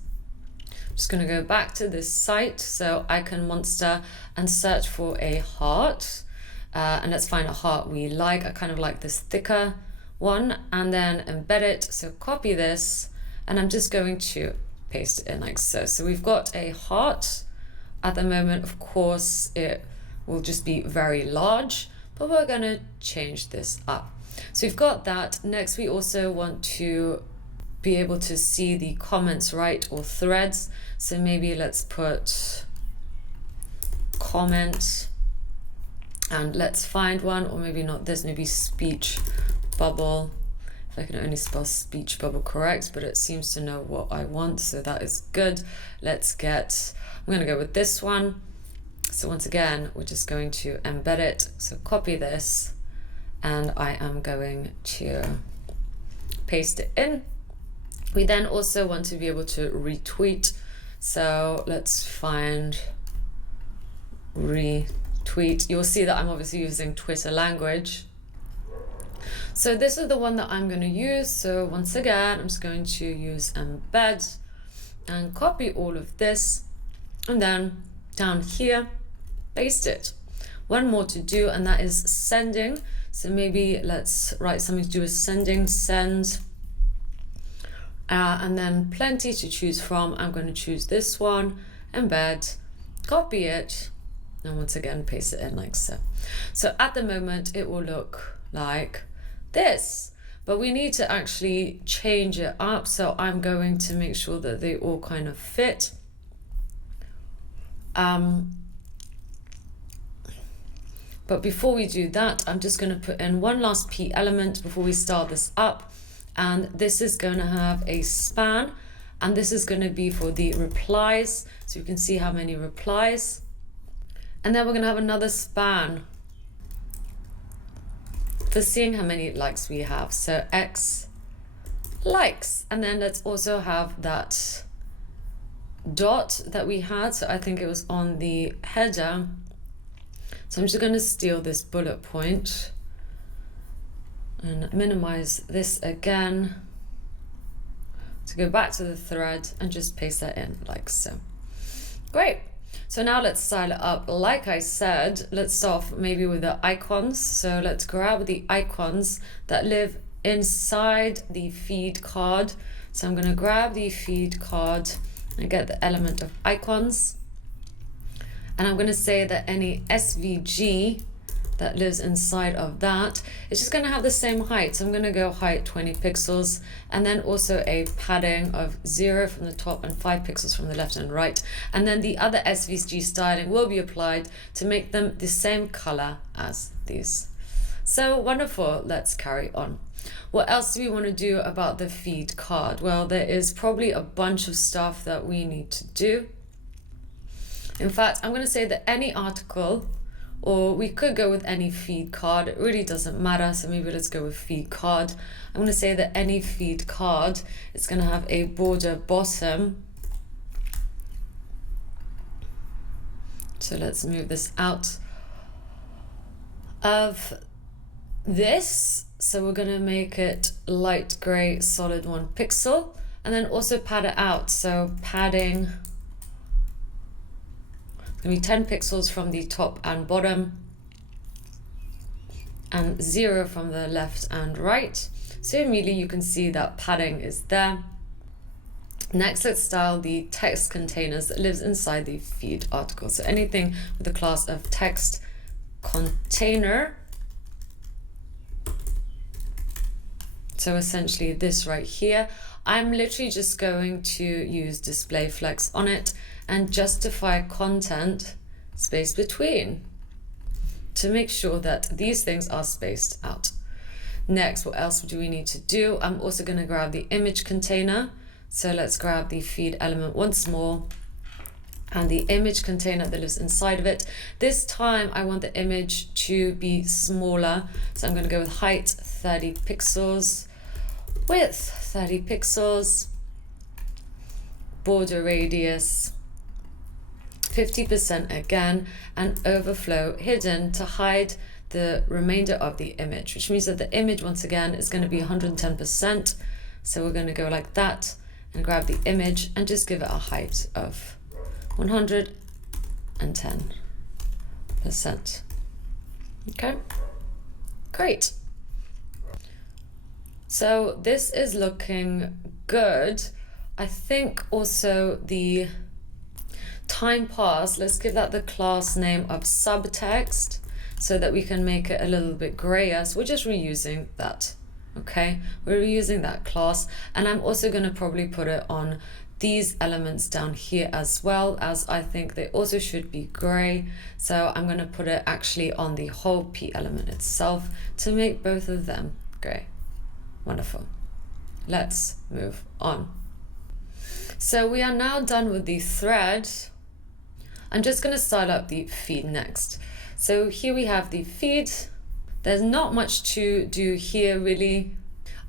I'm just going to go back to this site, so icon monster, and search for a heart. And let's find a heart we like. I kind of like this thicker one, and then embed it. So copy this, and I'm just going to paste it in like so. So we've got a heart. At the moment, of course, it will just be very large, but we're going to change this up. So we've got that. Next, we also want to be able to see the comments, right, or threads. So maybe let's put comment, and let's find one, or maybe not this, maybe speech bubble. If I can only spell speech bubble correct, but it seems to know what I want, so that is good. I'm gonna go with this one. So once again, we're just going to embed it. So copy this, and I am going to paste it in. We then also want to be able to retweet. So let's find retweet. You'll see that I'm obviously using Twitter language. So this is the one that I'm going to use. So once again, I'm just going to use embed and copy all of this, and then down here, paste it. One more to do, and that is sending. So maybe let's write something to do with sending, send, and then plenty to choose from. I'm going to choose this one, embed, copy it, and once again, paste it in like so. So at the moment, it will look like this, but we need to actually change it up. So I'm going to make sure that they all kind of fit. But before we do that, I'm just going to put in one last P element before we start this up. And this is going to have a span, and this is going to be for the replies. So you can see how many replies. And then we're going to have another span for seeing how many likes we have. So X likes. And then let's also have that dot that we had. So I think it was on the header. So I'm just going to steal this bullet point and minimize this again to go back to the thread and just paste that in like so. Great. So now let's style it up. Like I said, let's start off maybe with the icons. So let's grab the icons that live inside the feed card. So I'm going to grab the feed card and get the element of icons. And I'm going to say that any SVG that lives inside of that is just going to have the same height. So I'm going to go height 20 pixels, and then also a padding of 0 from the top and 5 pixels from the left and right. And then the other SVG styling will be applied to make them the same color as these. So wonderful. Let's carry on. What else do we want to do about the feed card? Well, there is probably a bunch of stuff that we need to do. In fact, I'm going to say that any article, or we could go with any feed card, it really doesn't matter. So maybe let's go with feed card. I'm going to say that any feed card is going to have a border bottom. So let's move this out of this. So we're going to make it light gray, solid 1 pixel, and then also pad it out. So padding going to be 10 pixels from the top and bottom, and 0 from the left and right. So immediately you can see that padding is there. Next, let's style the text containers that lives inside the feed article. So anything with the class of text container. So essentially this right here, I'm literally just going to use display flex on it and justify content space between to make sure that these things are spaced out. Next, what else do we need to do? I'm also going to grab the image container. So let's grab the feed element once more, and the image container that lives inside of it. This time I want the image to be smaller. So I'm going to go with height 30 pixels, width 30 pixels, border radius 50% again, and overflow hidden to hide the remainder of the image, which means that the image once again is going to be 110%. So we're going to go like that and grab the image and just give it a height of 110%. Okay, great. So this is looking good. I think also the time pass, let's give that the class name of subtext so that we can make it a little bit grayer. So we're just reusing that. Okay, we're reusing that class, and I'm also going to probably put it on these elements down here as well, as I think they also should be gray. So I'm going to put it actually on the whole P element itself to make both of them gray. Wonderful. Let's move on. So we are now done with the thread. I'm just going to style up the feed next. So here we have the feed. There's not much to do here really.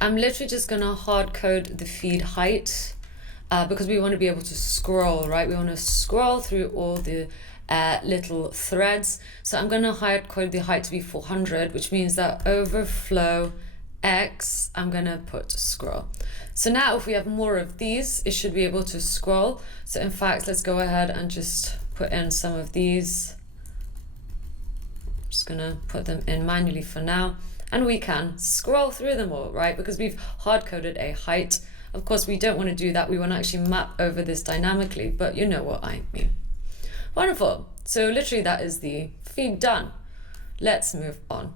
I'm literally just going to hard code the feed height. Because we want to be able to scroll, right? We want to scroll through all the little threads. So I'm going to hard code the height to be 400, which means that overflow X, I'm going to put scroll. So now if we have more of these, it should be able to scroll. So in fact, let's go ahead and just put in some of these. I'm just going to put them in manually for now. And we can scroll through them all, right? Because we've hard coded a height. Of course, we don't want to do that. We want to actually map over this dynamically, but you know what I mean. Wonderful. So literally that is the feed done. Let's move on.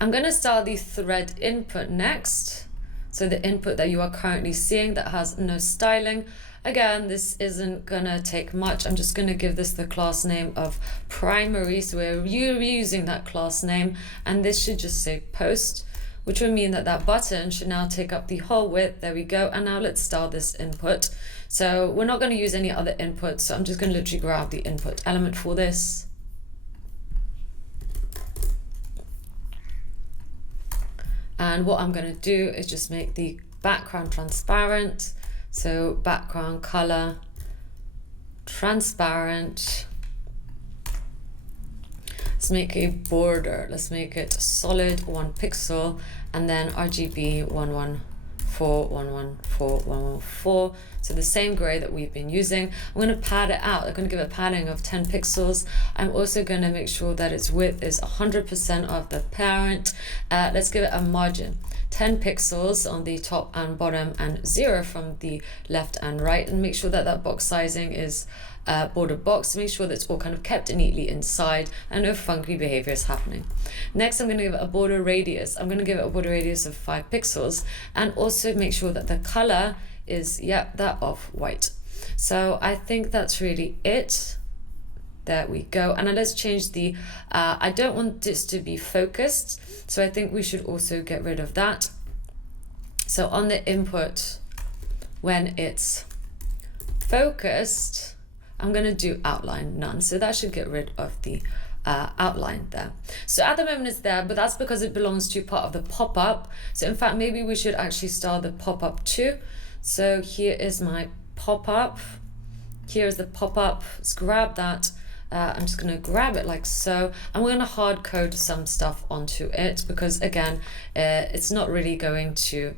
I'm going to start the thread input next. So the input that you are currently seeing that has no styling. Again, this isn't going to take much. I'm just going to give this the class name of primary. So we're reusing that class name, and this should just say post, which would mean that that button should now take up the whole width. There we go. And now let's start this input. So we're not going to use any other inputs. So I'm just going to literally grab the input element for this. And what I'm going to do is just make the background transparent. So background color, transparent. Let's make a border. Let's make it solid 1 pixel, and then RGB 114114114. So the same gray that we've been using. I'm going to pad it out. I'm going to give it a padding of 10 pixels. I'm also going to make sure that its width is 100% of the parent. Let's give it a margin. 10 pixels on the top and bottom, and 0 from the left and right, and make sure that that box sizing is border box to make sure that it's all kind of kept neatly inside and no funky behavior is happening. Next, I'm going to give it a border radius. I'm going to give it a border radius of 5 pixels, and also make sure that the color is, that of white. So I think that's really it. There we go. And now let's change the, I don't want this to be focused, so I think we should also get rid of that. So on the input, when it's focused, I'm going to do outline none. So that should get rid of the outline there. So at the moment it's there, but that's because it belongs to part of the pop-up. So in fact, maybe we should actually start the pop-up too. So here is my pop-up. Here is the pop-up. Let's grab that. I'm just going to grab it like so, and we're going to hard code some stuff onto it because again, it's not really going to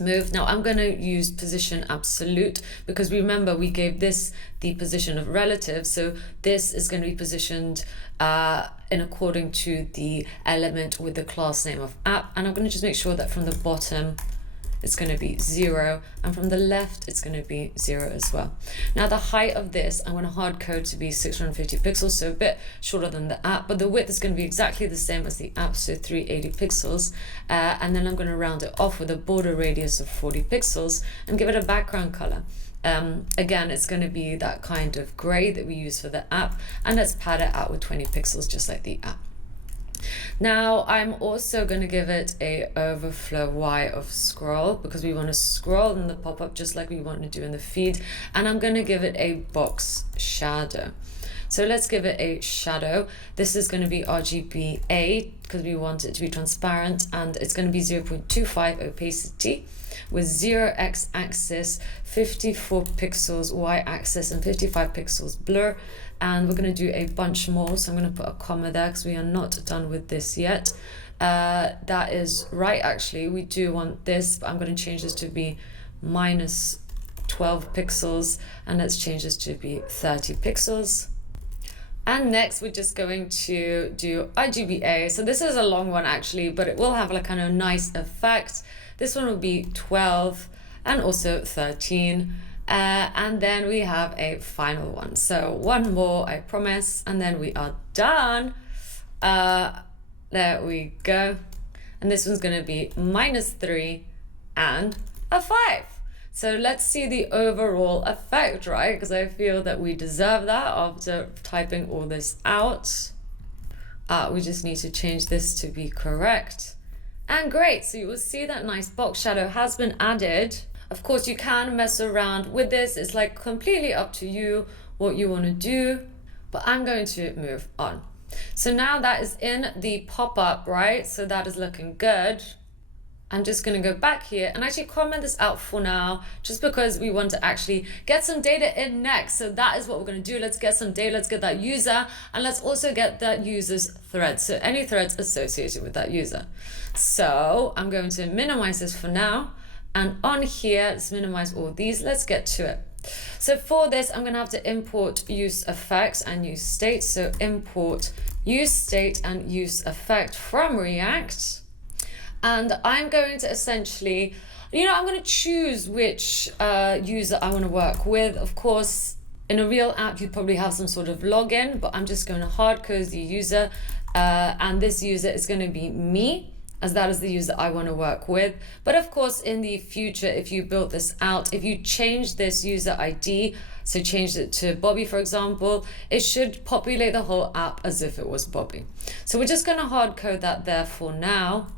move. Now I'm going to use position absolute because remember we gave this the position of relative, so this is going to be positioned in according to the element with the class name of app, and I'm going to just make sure that from the bottom it's going to be 0, and from the left it's going to be 0 as well. Now the height of this I'm going to hard code to be 650 pixels, so a bit shorter than the app, but the width is going to be exactly the same as the app, so 380 pixels, and then I'm going to round it off with a border radius of 40 pixels and give it a background color. Again, it's going to be that kind of gray that we use for the app, and let's pad it out with 20 pixels just like the app. Now I'm also going to give it a overflow Y of scroll because we want to scroll in the pop-up just like we want to do in the feed, and I'm going to give it a box shadow. So let's give it a shadow. This is going to be RGBA because we want it to be transparent, and it's going to be 0.25 opacity with 0 x-axis, 54 pixels y-axis, and 55 pixels blur. And we're going to do a bunch more, so I'm going to put a comma there because we are not done with this yet. That is right, actually. We do want this, but I'm going to change this to be minus 12 pixels, and let's change this to be 30 pixels. And next, we're just going to do RGBA. So this is a long one, actually, but it will have like kind of nice effect. This one will be 12 and also 13. And then we have a final one. So one more, I promise, and then we are done. There we go. and this one's going to be -3 and a 5. So let's see the overall effect, right? Because I feel that we deserve that after typing all this out. We just need to change this to be correct. And great, so you will see that nice box shadow has been added. Of course, you can mess around with this. It's like completely up to you what you want to do, but I'm going to move on. So now that is in the pop-up, right? So that is looking good. I'm just going to go back here and actually comment this out for now, just because we want to actually get some data in next. So that is what we're going to do. Let's get some data. Let's get that user, and let's also get that user's threads. So any threads associated with that user. So I'm going to minimize this for now. And on here, let's minimize all these. Let's get to it. So for this, I'm going to have to import use effects and use state. So import use state and use effect from React. And I'm going to essentially, I'm going to choose which user I want to work with. Of course, in a real app, you probably have some sort of login, but I'm just going to hard code the user. And this user is going to be me, as that is the user I want to work with. But of course, in the future, if you build this out, if you change this user ID, so change it to Bobby, for example, it should populate the whole app as if it was Bobby. So we're just going to hard code that there for now.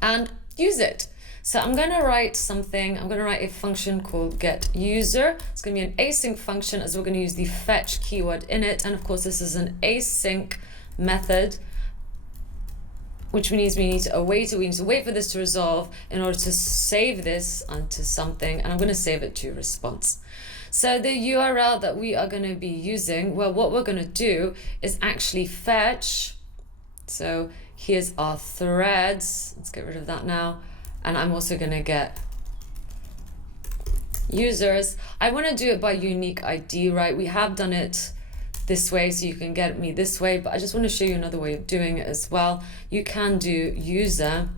And use it. So I'm going to write something. I'm going to write a function called getUser. It's going to be an async function, as we're going to use the fetch keyword in it. And of course, this is an async method, which means we need to await it. We need to wait for this to resolve in order to save this onto something. And I'm going to save it to response. So the URL that we are going to be using, well, what we're going to do is actually fetch. So here's our threads. Let's get rid of that now. And I'm also going to get users. I want to do it by unique ID, right? We have done it this way, so you can get me this way, but I just want to show you another way of doing it as well. You can do user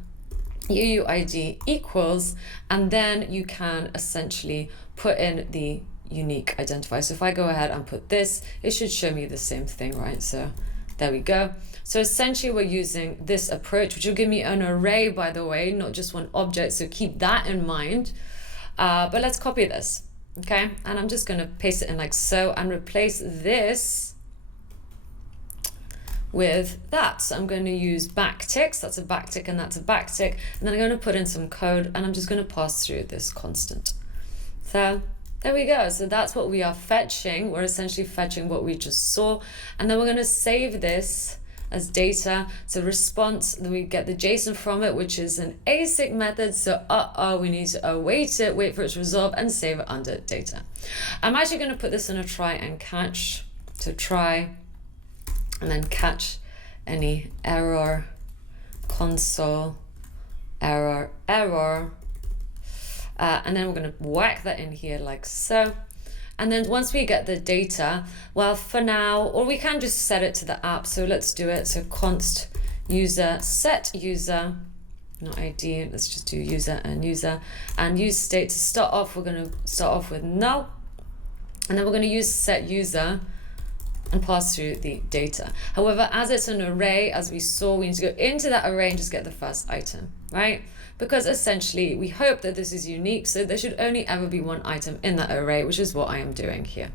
UUID equals, and then you can essentially put in the unique identifier. So if I go ahead and put this, it should show me the same thing, right? So there we go. So essentially we're using this approach, which will give me an array, by the way, not just one object. So keep that in mind. But let's copy this, okay? And I'm just going to paste it in like so and replace this with that. So I'm going to use backticks. That's a backtick and that's a backtick. And then I'm going to put in some code and I'm just going to pass through this constant. So there we go. So that's what we are fetching. We're essentially fetching what we just saw. And then we're going to save this as data. So response, then we get the JSON from it, which is an async method. So we need to await it, wait for it to resolve, and save it under data. I'm actually going to put this in a try and catch. So try and then catch any error, console, error. And then we're going to whack that in here like so. And then once we get the data, well, for now, or we can just set it to the app. So let's do it. So const user set user, not ID. Let's just do user and use state. To start off, we're going to start off with null. And then we're going to use set user and pass through the data. However, as it's an array, as we saw, we need to go into that array and just get the first item, right? Because essentially we hope that this is unique, so there should only ever be one item in that array, which is what I am doing here.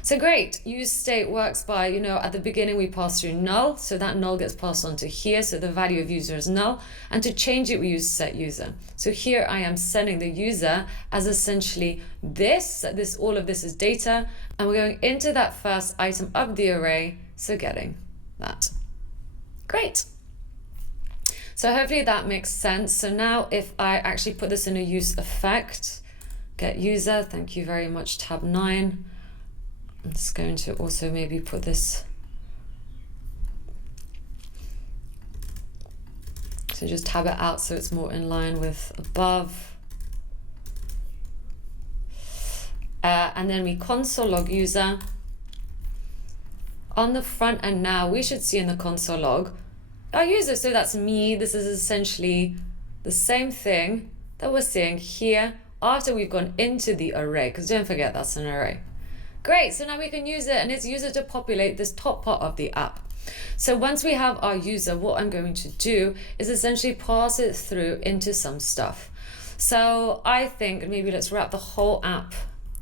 So great, use state works by, at the beginning we pass through null, so that null gets passed on to here, so the value of user is null, and to change it we use set user. So here I am sending the user as essentially this, all of this is data, and we're going into that first item of the array, so getting that. Great. So hopefully that makes sense. So now if I actually put this in a use effect, get user, thank you very much, tab 9. I'm just going to also maybe put this. So just tab it out so it's more in line with above. And then we console log user. On the front end now, we should see in the console log our user, so that's me. This is essentially the same thing that we're seeing here after we've gone into the array, because don't forget that's an array. Great, so now we can use it, and it's use it to populate this top part of the app. So once we have our user, what I'm going to do is essentially pass it through into some stuff. So I think maybe let's wrap the whole app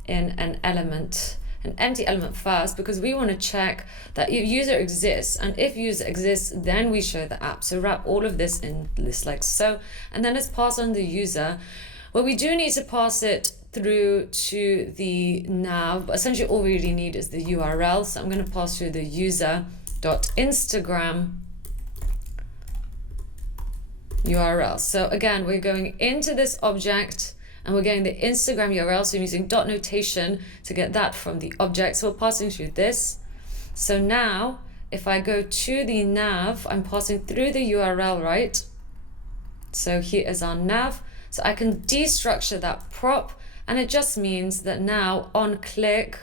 in an element, an empty element first, because we want to check that if user exists, and if user exists, then we show the app. So wrap all of this in this like so, and then let's pass on the user. Well, we do need to pass it through to the nav, but essentially all we really need is the URL. So I'm going to pass through the user.instagram URL. So again, we're going into this object and we're getting the Instagram URL. So I'm using dot notation to get that from the object. So we're passing through this. So now if I go to the nav, I'm passing through the URL, right? So here is our nav. So I can destructure that prop, and it just means that now on click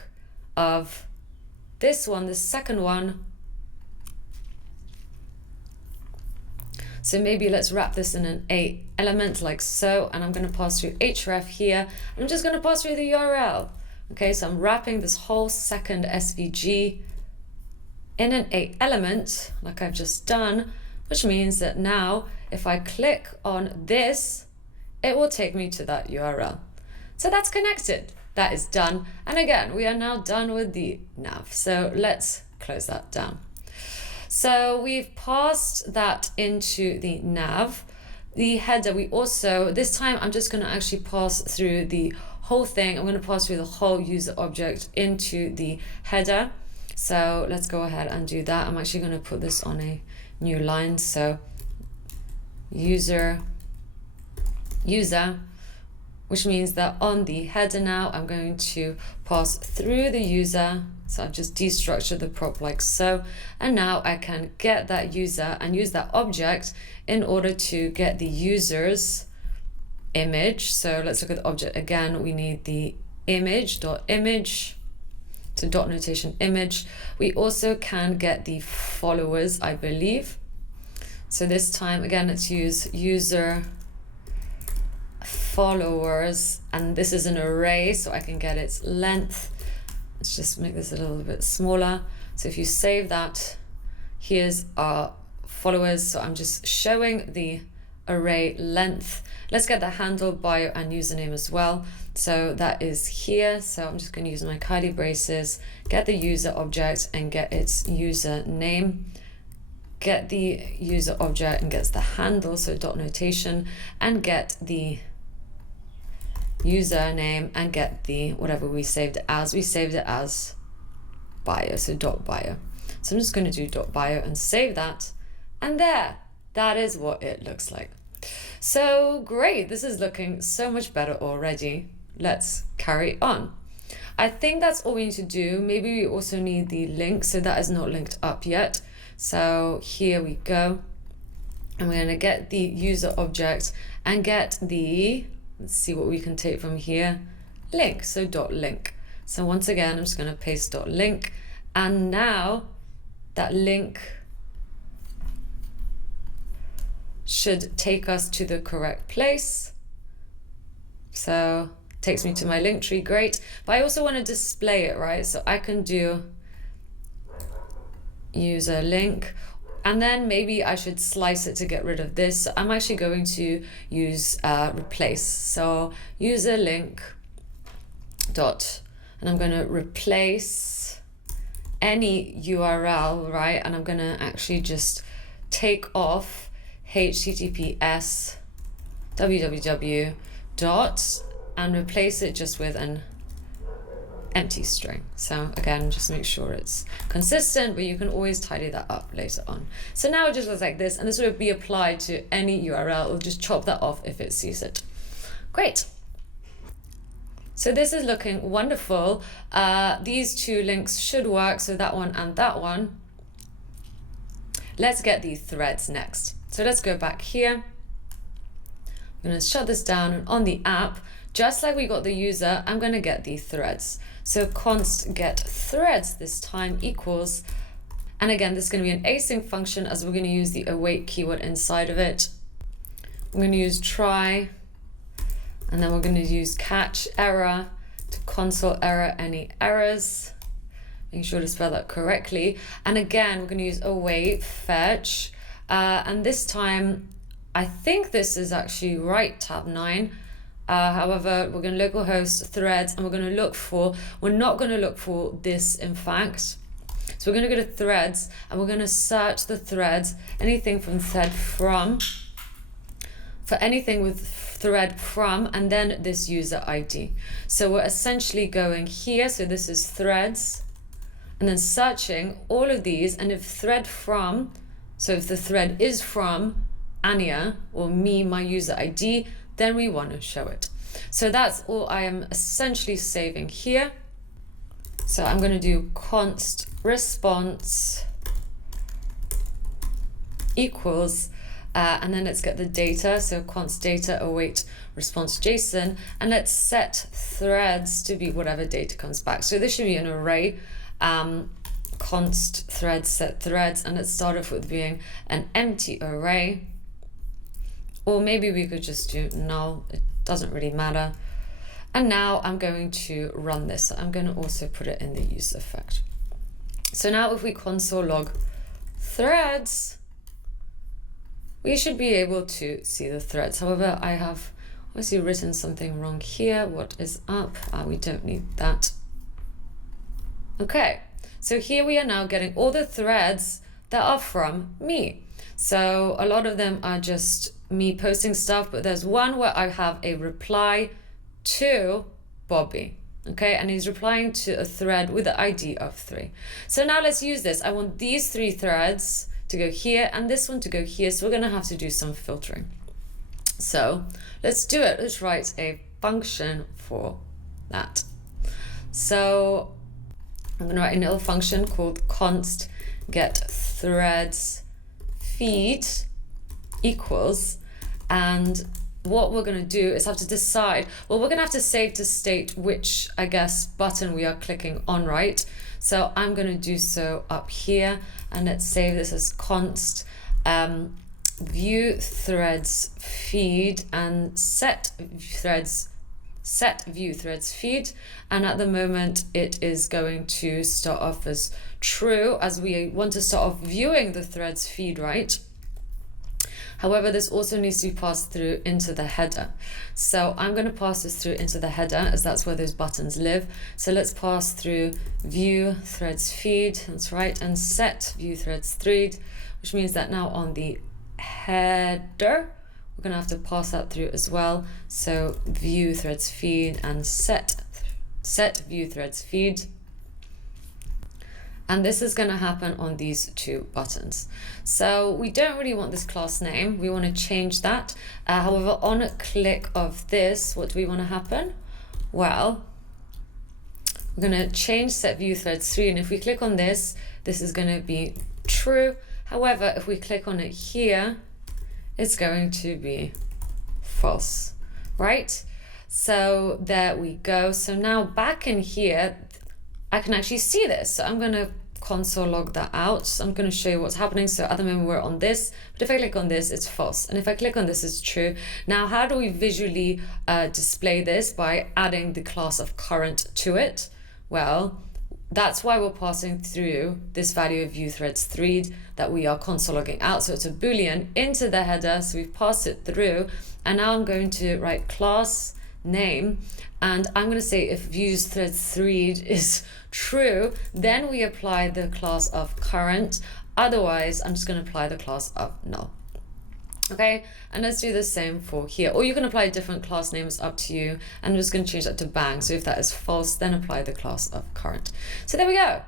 of this one, the second one, so maybe let's wrap this in an A element like so, and I'm going to pass through href here. I'm just going to pass through the URL. Okay, so I'm wrapping this whole second SVG in an A element like I've just done, which means that now if I click on this, it will take me to that URL. So that's connected. That is done. And again, we are now done with the nav. So let's close that down. So we've passed that into the nav. The header, we also, this time I'm just going to actually pass through the whole thing. I'm going to pass through the whole user object into the header. So let's go ahead and do that. I'm actually going to put this on a new line. So user, which means that on the header now, I'm going to pass through the user. So I've just destructured the prop like so. And now I can get that user and use that object in order to get the user's image. So let's look at the object again. We need the image. So dot notation image. We also can get the followers, I believe. So this time, again, let's use user followers, and this is an array, so I can get its length. Let's just make this a little bit smaller. So if you save that, here's our followers. So I'm just showing the array length. Let's get the handle, bio, and username as well. So that is here. So I'm just going to use my curly braces, get the user object and get its username. Get the user object and gets the handle, so dot notation, and get the username and get the whatever we saved it as. We saved it as bio, so dot bio. So I'm just going to do dot bio and save that, and there, that is what it looks like. So great, this is looking so much better already. Let's carry on. I think that's all we need to do. Maybe we also need the link, so that is not linked up yet. So here we go. And we're going to get the user object and get the, let's see what we can take from here, link, so dot link. So once again, I'm just going to paste dot link, and now that link should take us to the correct place. So takes me to my link tree, great. But I also want to display it, right? So I can do user link, and then maybe I should slice it to get rid of this. So I'm actually going to use replace. So user link dot, and I'm going to replace any URL, right? And I'm going to actually just take off https www dot and replace it just with an empty string. So again, just make sure it's consistent, but you can always tidy that up later on. So now it just looks like this, and this would be applied to any URL. It'll just chop that off if it sees it. Great. So this is looking wonderful. These two links should work, so that one and that one. Let's get the threads next. So let's go back here. I'm going to shut this down, and on the app, just like we got the user, I'm going to get the threads. So const get threads this time equals, and again, this is going to be an async function as we're going to use the await keyword inside of it. I'm going to use try, and then we're going to use catch error to console error any errors. making sure to spell that correctly. And again, we're going to use await fetch. And this time, I think this is actually right, tab 9. However, we're going to localhost threads, and we're going to look for, we're not going to look for this, in fact. So we're going to go to threads, and we're going to search the threads, anything from thread from, for anything with thread from, and then this user ID. So we're essentially going here, so this is threads, and then searching all of these, and if thread from, so if the thread is from Anya or me, my user ID, then we want to show it. So that's all I am essentially saving here. So I'm going to do const response equals, and then let's get the data. So const data await response JSON, and let's set threads to be whatever data comes back. So this should be an array. Const threads set threads, and let's start off with being an empty array. Or maybe we could just do null, it doesn't really matter. And now I'm going to run this. So I'm going to also put it in the use effect. So now if we console log threads, we should be able to see the threads. However, I have obviously written something wrong here. What is up? We don't need that. Okay, so here we are now getting all the threads that are from me. So a lot of them are just me posting stuff, but there's one where I have a reply to Bobby, okay, and he's replying to a thread with the ID of 3. So now let's use this. I want these 3 threads to go here and this one to go here, so we're going to have to do some filtering. So let's do it. Let's write a function for that. So I'm going to write another function called const get threads feed equals, and what we're going to do is have to decide, well, we're going to have to save to state which, I guess, button we are clicking on, right? So I'm going to do so up here, and let's save this as const view threads feed and set view threads feed, and at the moment it is going to start off as true, as we want to start off viewing the threads feed, right? However, this also needs to be passed through into the header. So I'm going to pass this through into the header, as that's where those buttons live. So let's pass through view threads feed, that's right, and set view threads feed, which means that now on the header, we're going to have to pass that through as well. So view threads feed and set view threads feed. And this is going to happen on these 2 buttons. So we don't really want this class name. We want to change that. However, on a click of this, what do we want to happen? Well, we're going to change set view threads 3. And if we click on this, this is going to be true. However, if we click on it here, it's going to be false, right? So there we go. So now back in here, I can actually see this. So I'm going to console log that out. So I'm going to show you what's happening. So at the moment we're on this, but if I click on this, it's false. And if I click on this, it's true. Now, how do we visually display this? By adding the class of current to it. Well, that's why we're passing through this value of view threads thread that we are console logging out. So it's a Boolean into the header. So we've passed it through. And now I'm going to write class name, and I'm going to say if views threads thread is true, then we apply the class of current. Otherwise, I'm just going to apply the class of null. Okay, and let's do the same for here. Or you can apply different class names, up to you. And I'm just going to change that to bang. So if that is false, then apply the class of current. So there we go.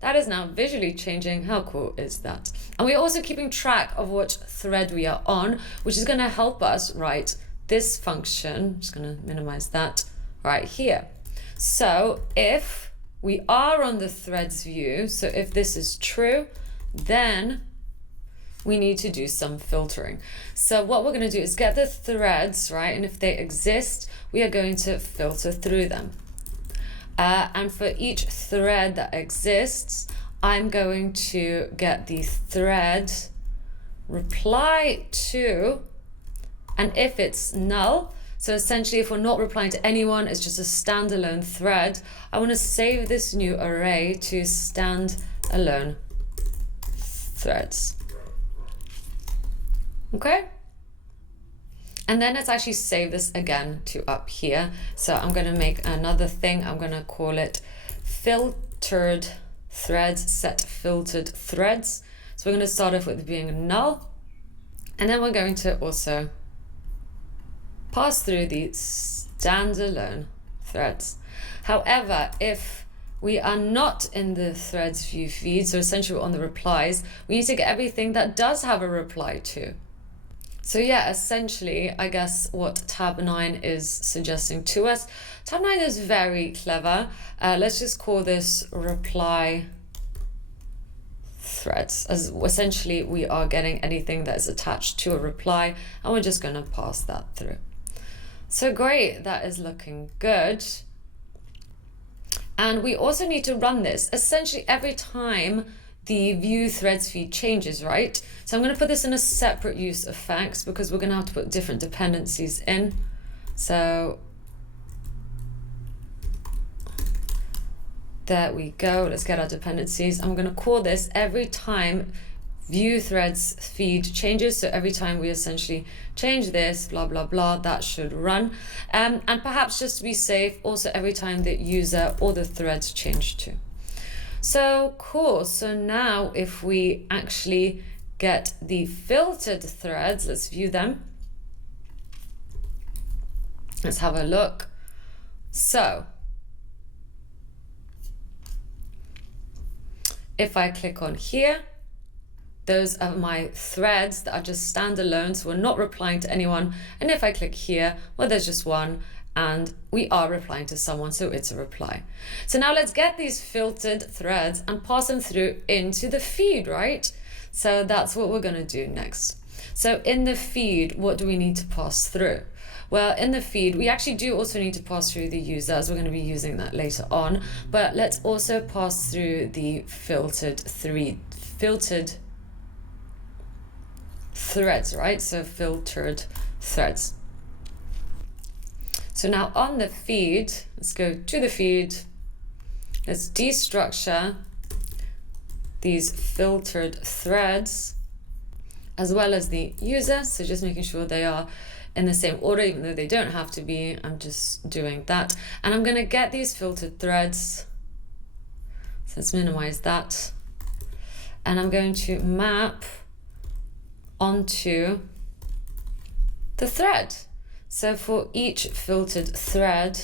That is now visually changing. How cool is that? And we're also keeping track of what thread we are on, which is going to help us write this function. I'm just going to minimize that right here. So if we are on the threads view, so if this is true, then we need to do some filtering. So what we're going to do is get the threads, right? And if they exist, we are going to filter through them. And for each thread that exists, I'm going to get the thread reply to, and if it's null, So essentially, if we're not replying to anyone, it's just a standalone thread. I want to save this new array to standalone threads. Okay? And then let's actually save this again to up here. So I'm going to make another thing. I'm going to call it filtered threads, set filtered threads. So we're going to start off with being null. And then we're going to also pass through the standalone threads. However, if we are not in the threads view feed, so essentially we're on the replies, we need to get everything that does have a reply to. So yeah, essentially, I guess what tab 9 is suggesting to us. Tab 9 is very clever. Let's just call this reply threads, as essentially we are getting anything that is attached to a reply, and we're just going to pass that through. So great, that is looking good. And we also need to run this essentially every time the view threads feed changes, right? So I'm going to put this in a separate use effects because we're going to have to put different dependencies in. So there we go. Let's get our dependencies. I'm going to call this every time view threads feed changes. So every time we essentially change this, blah, blah, blah, that should run. And perhaps just to be safe, also every time the user or the threads change too. So cool. So now if we actually get the filtered threads, let's view them. Let's have a look. So if I click on here, those are my threads that are just standalone, so we're not replying to anyone. And if I click here, well, there's just one, and we are replying to someone, so it's a reply. So now let's get these filtered threads and pass them through into the feed, right? So that's what we're going to do next. So in the feed, what do we need to pass through? Well, in the feed, we actually do also need to pass through the user, as we're going to be using that later on. But let's also pass through the filtered threads, right? So filtered threads. So now on the feed, let's go to the feed. Let's destructure these filtered threads as well as the user. So just making sure they are in the same order, even though they don't have to be. I'm just doing that. And I'm going to get these filtered threads. So let's minimize that. And I'm going to map onto the thread. So for each filtered thread,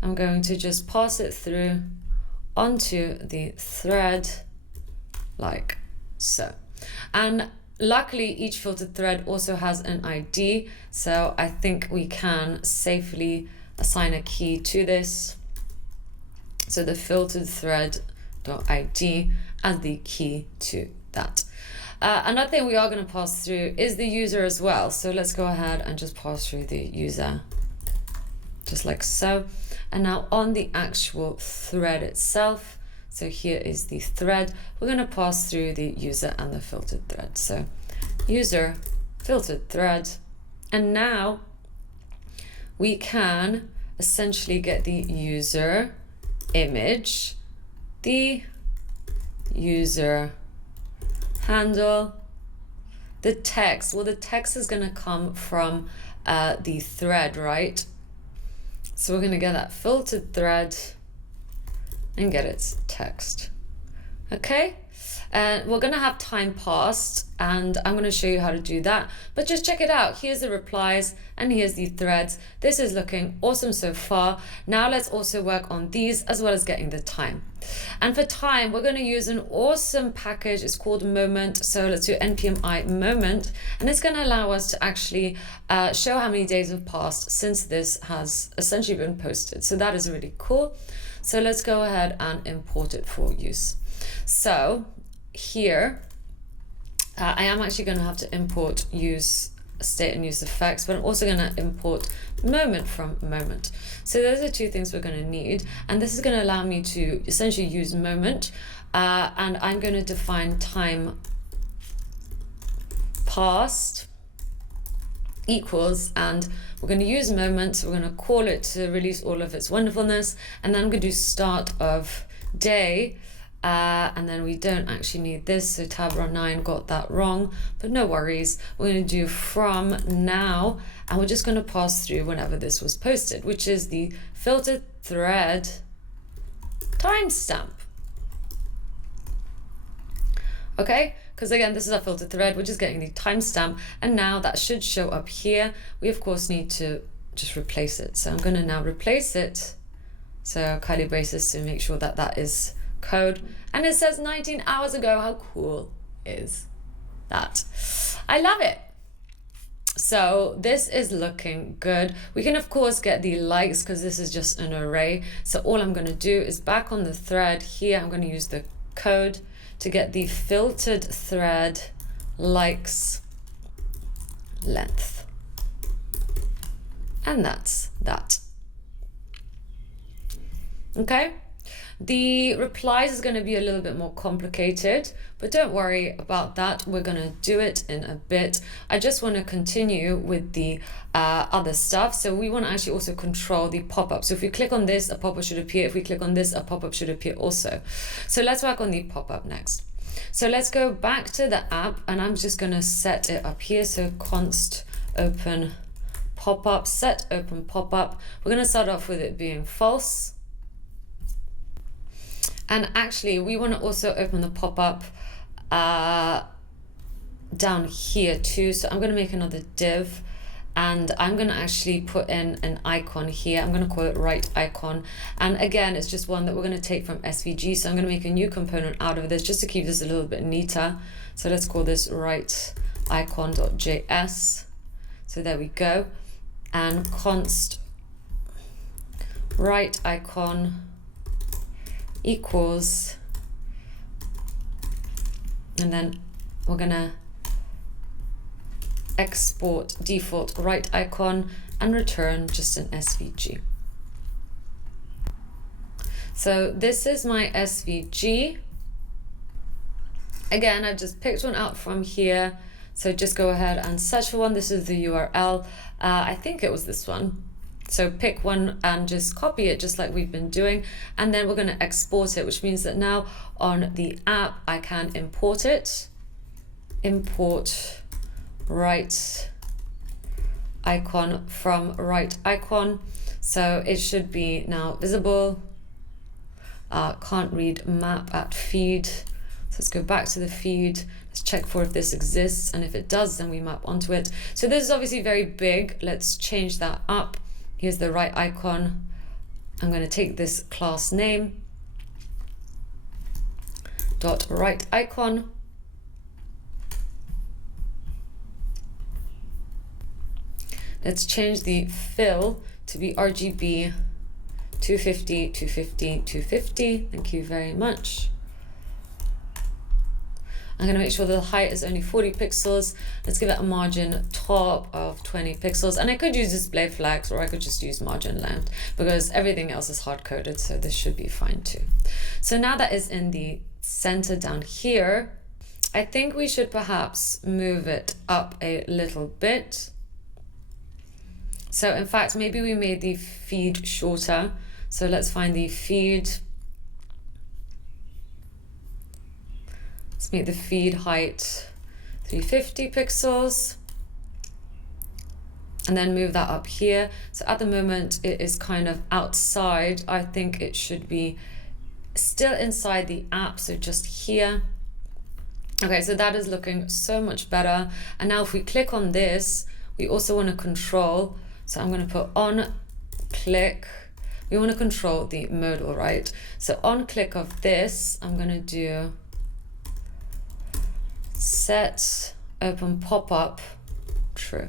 I'm going to just pass it through onto the thread like so. And luckily, each filtered thread also has an ID, so I think we can safely assign a key to this. So the filtered thread.id as the key to that. Another thing we are going to pass through is the user as well. So let's go ahead and just pass through the user, just like so. And now on the actual thread itself, so here is the thread, we're going to pass through the user and the filtered thread. So user, filtered thread. And now we can essentially get the user image, the user handle, the text. Well, the text is going to come from the thread, right? So we're going to get that filtered thread and get its text. Okay, and we're going to have time passed, and I'm going to show you how to do that. But just check it out. Here's the replies and here's the threads. This is looking awesome so far. Now let's also work on these as well as getting the time. And for time, we're going to use an awesome package. It's called Moment. So let's do npm moment, and it's going to allow us to actually show how many days have passed since this has essentially been posted. So that is really cool. So let's go ahead and import it for use. So here, I am actually going to have to import use state and use effects, but I'm also going to import moment from moment. So those are two things we're going to need, and this is going to allow me to essentially use moment, and I'm going to define time passed equals, and we're going to use moment, so we're going to call it to release all of its wonderfulness, and then I'm going to do start of day, and then we don't actually need this, so tab 9 got that wrong, but no worries. We're going to do from now, and we're just going to pass through whenever this was posted, which is the filtered thread timestamp. Okay, because again, this is our filtered thread, we're just getting the timestamp, and now that should show up here. We of course need to just replace it. So I'm going to now replace it. So curly braces to make sure that that is code. And it says 19 hours ago. How cool is that? I love it. So this is looking good. We can of course get the likes because this is just an array. So all I'm going to do is back on the thread here, I'm going to use the code to get the filtered thread likes length. And that's that. Okay. The replies is going to be a little bit more complicated, but don't worry about that. We're going to do it in a bit. I just want to continue with the other stuff. So we want to actually also control the pop-up. So if we click on this, a pop-up should appear. If we click on this, a pop-up should appear also. So let's work on the pop-up next. So let's go back to the app, and I'm just going to set it up here. So const open pop-up, set open pop-up. We're going to start off with it being false. And actually, we want to also open the pop-up down here too. So I'm going to make another div, and I'm going to actually put in an icon here. I'm going to call it right icon. And again, it's just one that we're going to take from SVG. So I'm going to make a new component out of this just to keep this a little bit neater. So let's call this right icon.js. So there we go. And const right icon equals, and then we're gonna export default right icon and return just an SVG. So this is my SVG. Again, I've just picked one out from here. So just go ahead and search for one. This is the URL. I think it was this one. So pick one and just copy it just like we've been doing. And then we're going to export it, which means that now on the app, I can import it. Import right icon from right icon. So it should be now visible. Can't read map at feed. So let's go back to the feed. Let's check for if this exists. And if it does, then we map onto it. So this is obviously very big. Let's change that up. Here's the right icon. I'm going to take this class name dot right icon. Let's change the fill to be RGB 250, 250, 250. Thank you very much. I'm going to make sure the height is only 40 pixels. Let's give it a margin top of 20 pixels. And I could use display flags, or I could just use margin length, because everything else is hard coded. So this should be fine too. So now that is in the center down here, I think we should perhaps move it up a little bit. So in fact, maybe we made the feed shorter. So let's find the feed. Let's make the feed height 350 pixels. And then move that up here. So at the moment, it is kind of outside. I think it should be still inside the app, so just here. Okay, so that is looking so much better. And now if we click on this, we also want to control. So I'm going to put on click. We want to control the modal, right? So on click of this, I'm going to do set open pop-up true.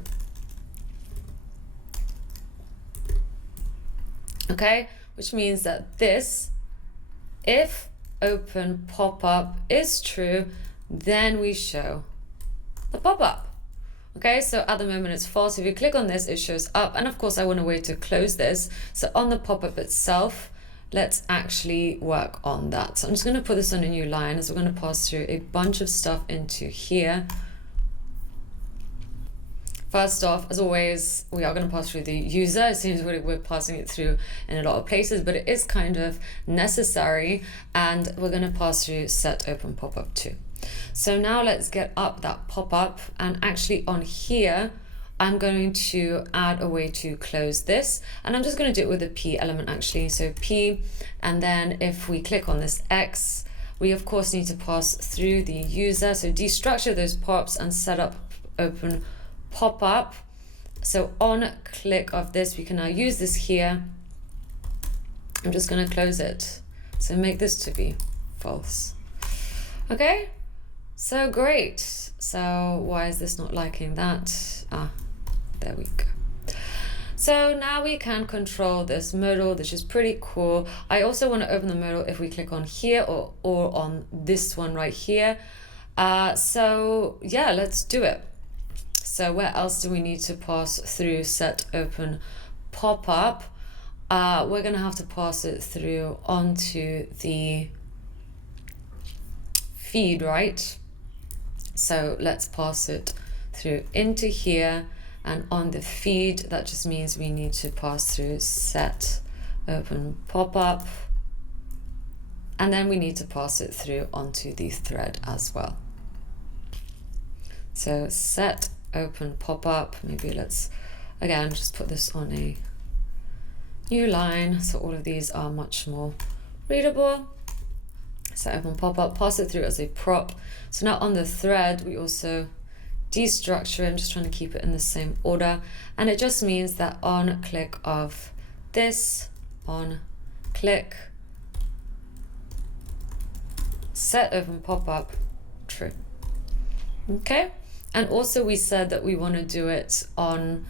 Okay, which means that this, if open pop-up is true, then we show the pop-up. Okay, so at the moment it's false. If you click on this, it shows up. And of course, I want a way to close this. So on the pop-up itself, let's actually work on that. So I'm just going to put this on a new line as we're going to pass through a bunch of stuff into here. First off, as always, we are going to pass through the user. It seems we're passing it through in a lot of places, but it is kind of necessary. And we're going to pass through set open pop-up too. So now let's get up that pop-up, and actually on here, I'm going to add a way to close this, and I'm just going to do it with a P element actually. So P, and then if we click on this X, we of course need to pass through the user. So destructure those pops and set up open pop-up. So on click of this, we can now use this here. I'm just going to close it. So make this to be false. Okay, so great. So why is this not liking that? There we go. So now we can control this modal, which is pretty cool. I also want to open the modal if we click on here or on this one right here. So yeah, let's do it. So where else do we need to pass through set open pop-up? We're going to have to pass it through onto the feed, right? So let's pass it through into here, and on the feed, that just means we need to pass through set open pop-up, and then we need to pass it through onto the thread as well. So set open pop-up, maybe let's again just put this on a new line so all of these are much more readable. Set open pop-up, pass it through as a prop. So now on the thread, we also destructure. I'm just trying to keep it in the same order, and it just means that on click of this, on click, set open pop-up, true. Okay, and also we said that we want to do it on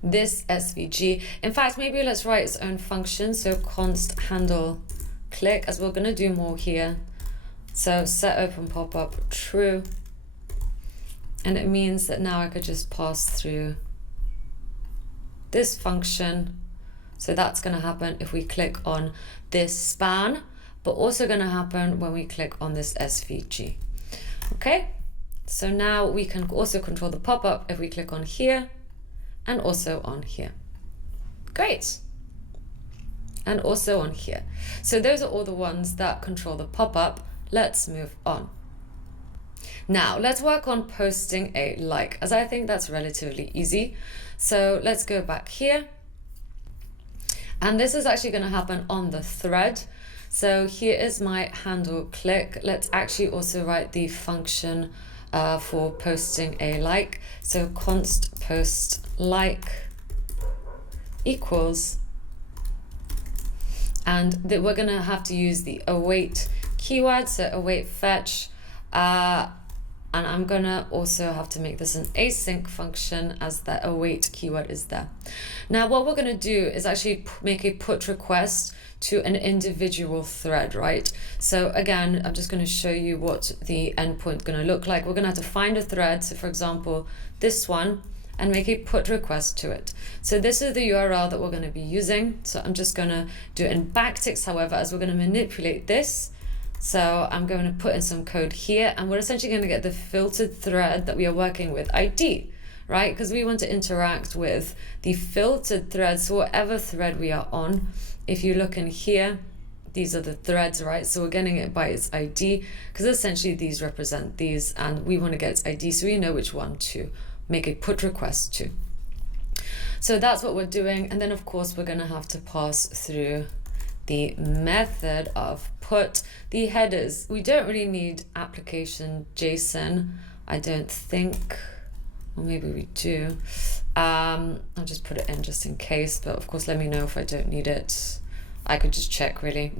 this SVG. In fact, maybe let's write its own function. So const handle click, as we're going to do more here. So set open pop-up, true. And it means that now I could just pass through this function. So that's going to happen if we click on this span, but also going to happen when we click on this SVG. Okay, so now we can also control the pop-up if we click on here and also on here. Great. And also on here. So those are all the ones that control the pop-up. Let's move on. Now let's work on posting a like, as I think that's relatively easy. So let's go back here. And this is actually going to happen on the thread. So here is my handle click. Let's actually also write the function for posting a like. So const post like equals, and we're going to have to use the await keyword, so await fetch, and I'm going to also have to make this an async function as the await keyword is there. Now what we're going to do is actually make a put request to an individual thread, right? So again, I'm just going to show you what the endpoint is going to look like. We're going to have to find a thread, so for example this one, and make a put request to it. So this is the URL that we're going to be using. So I'm just going to do it in backticks, however, as we're going to manipulate this. So I'm going to put in some code here, and we're essentially going to get the filtered thread that we are working with ID, right? Because we want to interact with the filtered thread. So whatever thread we are on, if you look in here, these are the threads, right? So we're getting it by its ID, because essentially these represent these, and we want to get its ID so we know which one to make a put request to. So that's what we're doing. And then of course we're going to have to pass through the method of put. The headers, we don't really need application JSON, I don't think, or maybe we do. I'll just put it in just in case, but of course let me know if I don't need it. I could just check really.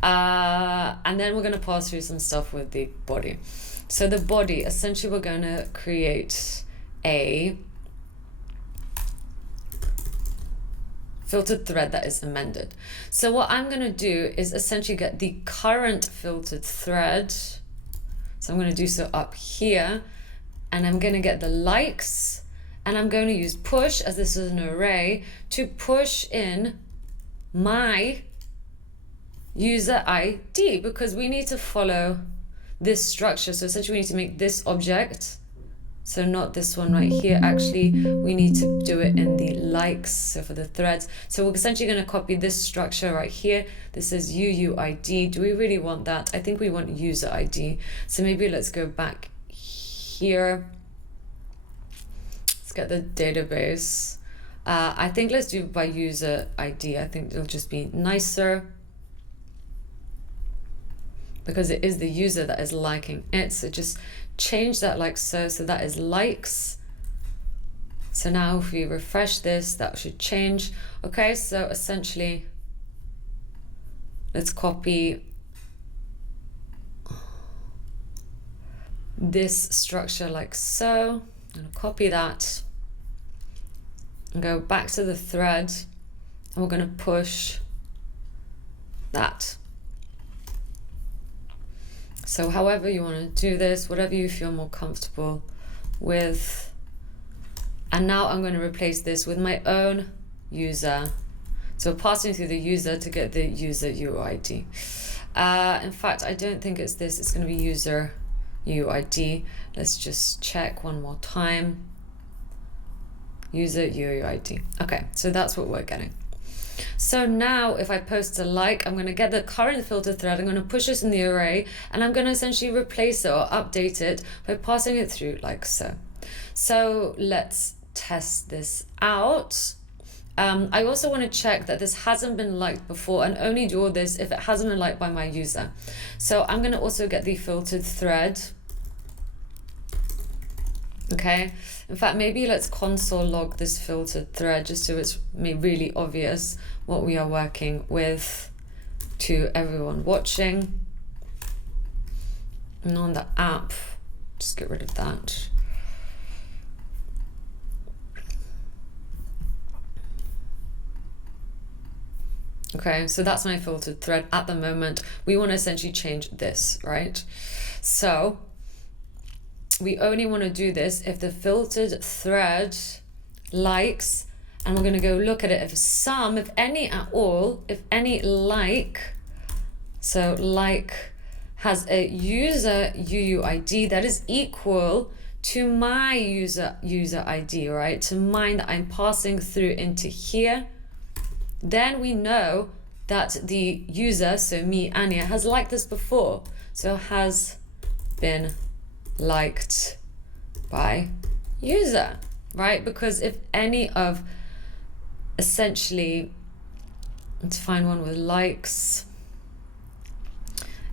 And then we're going to pass through some stuff with the body. So the body, essentially we're going to create a filtered thread that is amended. So what I'm going to do is essentially get the current filtered thread. So I'm going to do so up here, and I'm going to get the likes, and I'm going to use push, as this is an array, to push in my user ID, because we need to follow this structure. So essentially we need to make this object So not this one right here. Actually, we need to do it in the likes, so for the threads. So we're essentially going to copy this structure right here. This is UUID. Do we really want that? I think we want user ID. So maybe let's go back here. Let's get the database. I think let's do by user ID. I think it'll just be nicer, because it is the user that is liking it. So just change that like so. So that is likes. So now if we refresh this, that should change. Okay, so essentially, let's copy this structure like so. I'm gonna copy that and go back to the thread, and we're gonna push that. So however you want to do this, whatever you feel more comfortable with. And now I'm going to replace this with my own user. So passing through the user to get the user UID. In fact, I don't think it's this. It's going to be user UID. Let's just check one more time. User UID. Okay, so that's what we're getting. So now if I post a like, I'm going to get the current filter thread, I'm going to push this in the array, and I'm going to essentially replace it or update it by passing it through like so. So let's test this out. I also want to check that this hasn't been liked before, and only do all this if it hasn't been liked by my user. So I'm going to also get the filtered thread. Okay, in fact, maybe let's console log this filtered thread just so it's really obvious what we are working with to everyone watching. And on the app, just get rid of that. Okay, so that's my filtered thread at the moment. We want to essentially change this, right? So we only want to do this if the filtered thread likes, and we're going to go look at it if some, if any at all, if any like, so like has a user UUID that is equal to my user ID, right? To mine that I'm passing through into here, then we know that the user, so me, Anya, has liked this before. So has been liked by user, right? Because if any of, essentially, let's find one with likes.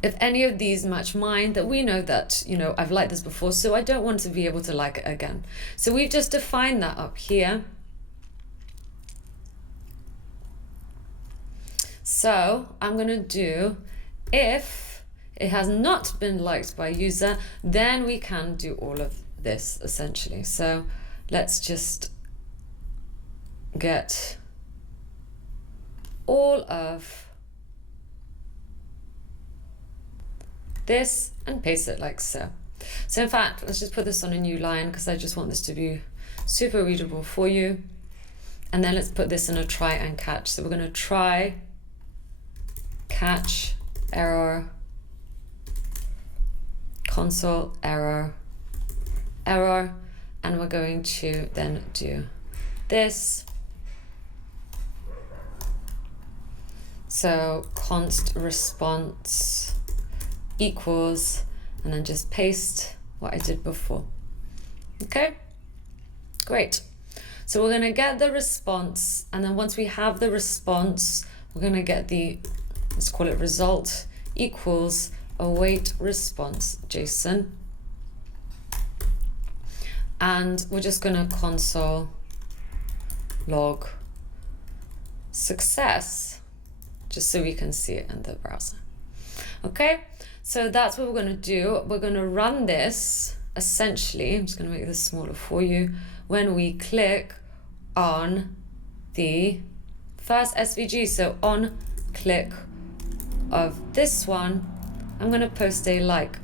If any of these match mine, that we know that, you know, I've liked this before, so I don't want to be able to like it again. So we've just defined that up here. So I'm going to do if it has not been liked by user, then we can do all of this essentially. So let's just get all of this and paste it like so. So in fact, let's just put this on a new line because I just want this to be super readable for you. And then let's put this in a try and catch. So we're going to try, catch, error, console, error, error, and we're going to then do this. So const response equals, and then just paste what I did before. Okay, great. So we're going to get the response, and then once we have the response, we're going to get the, let's call it result equals await response JSON. And we're just going to console log success, just so we can see it in the browser. Okay, so that's what we're going to do. We're going to run this essentially. I'm just going to make this smaller for you. When we click on the first SVG, so on click of this one, I'm going to post a like.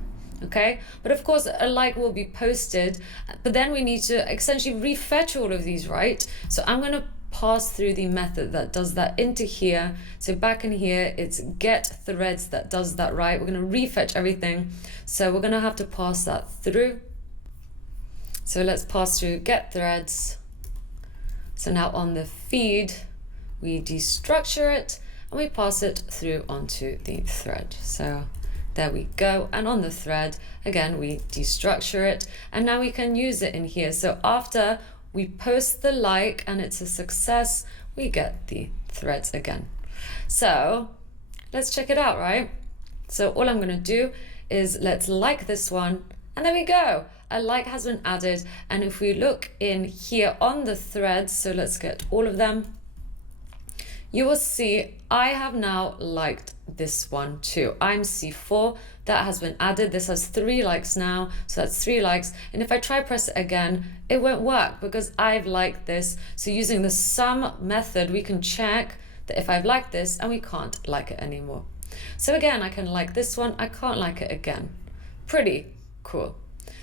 Okay, but of course a like will be posted, but then we need to essentially refetch all of these, right? So I'm going to pass through the method that does that into here. So back in here, it's get threads that does that, right? We're going to refetch everything. So we're going to have to pass that through. So let's pass through get threads. So now on the feed, we destructure it and we pass it through onto the thread. So there we go. And on the thread, again, we destructure it and now we can use it in here. So after we post the like and it's a success, we get the threads again. So let's check it out, right? So all I'm gonna do is let's like this one and there we go. A like has been added. And if we look in here on the threads, so let's get all of them, you will see I have now liked this one too. I'm C4, that has been added. This has 3 likes now, so that's 3 likes. And if I try press it again, it won't work because I've liked this. So using the sum method, we can check that if I've liked this and we can't like it anymore. So again, I can like this one, I can't like it again. Pretty cool.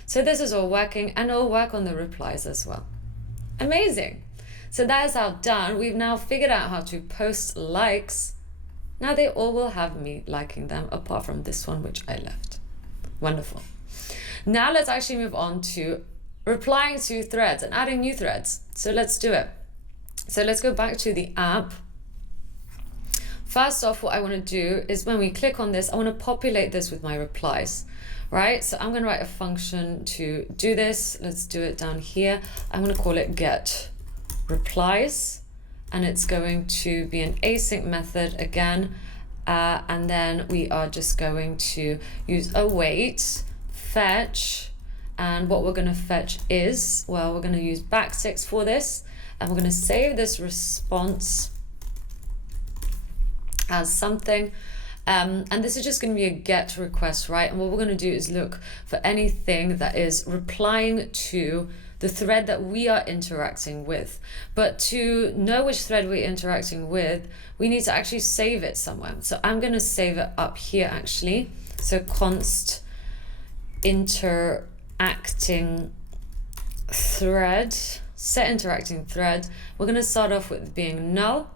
So this is all working and it'll work on the replies as well. Amazing. So that is how done. We've now figured out how to post likes. Now they all will have me liking them apart from this one, which I left. Wonderful. Now let's actually move on to replying to threads and adding new threads. So let's do it. So let's go back to the app. First off, what I want to do is when we click on this, I want to populate this with my replies, right? So I'm going to write a function to do this. Let's do it down here. I'm going to call it get replies, and it's going to be an async method again. And then we are just going to use await, fetch, and what we're going to fetch is, well, we're going to use backticks for this, and we're going to save this response as something. And this is just going to be a get request, right? And what we're going to do is look for anything that is replying to the thread that we are interacting with. But to know which thread we're interacting with, we need to actually save it somewhere. So I'm going to save it up here actually. So const interacting thread, set interacting thread. We're going to start off with being null.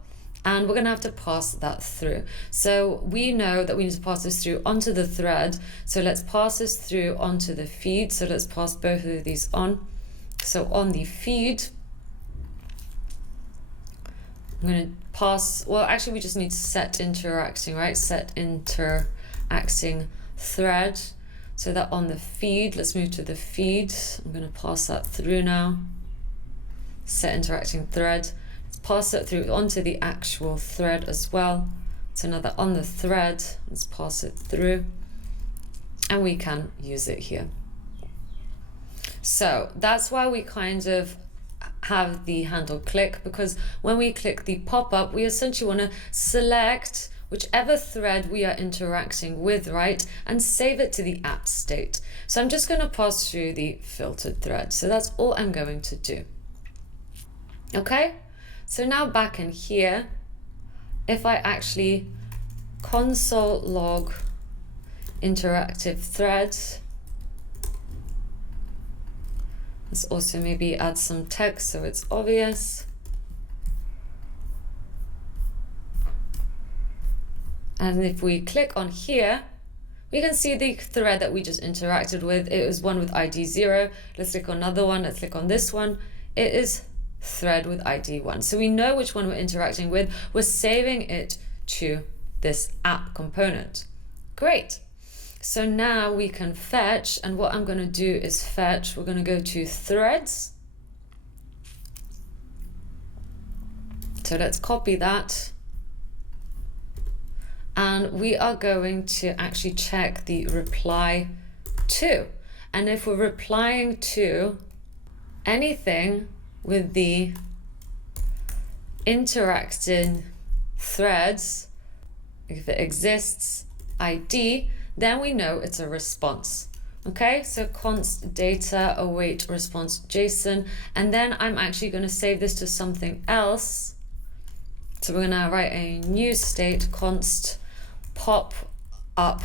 And we're going to have to pass that through. So we know that we need to pass this through onto the thread. So let's pass this through onto the feed. So let's pass both of these on. So on the feed, I'm going to pass, well, actually we just need to set interacting, right? Set interacting thread. So that on the feed, let's move to the feed. I'm going to pass that through now. Set interacting thread. Pass it through onto the actual thread as well. So now that on the thread, let's pass it through and we can use it here. So that's why we kind of have the handle click, because when we click the pop-up, we essentially want to select whichever thread we are interacting with, right? And save it to the app state. So I'm just going to pass through the filtered thread. So that's all I'm going to do. Okay? So now back in here, if I actually console log interactive threads, let's also maybe add some text so it's obvious. And if we click on here, we can see the thread that we just interacted with. It was one with ID 0. Let's click on another one. Let's click on this one. It is thread with ID 1. So we know which one we're interacting with. We're saving it to this app component. Great. So now we can fetch, and what I'm going to do is fetch. We're going to go to threads. So let's copy that. And we are going to actually check the reply to. And if we're replying to anything with the interacting threads, if it exists ID, then we know it's a response. Okay, so const data await response JSON, and then I'm actually going to save this to something else. So we're going to write a new state, const pop up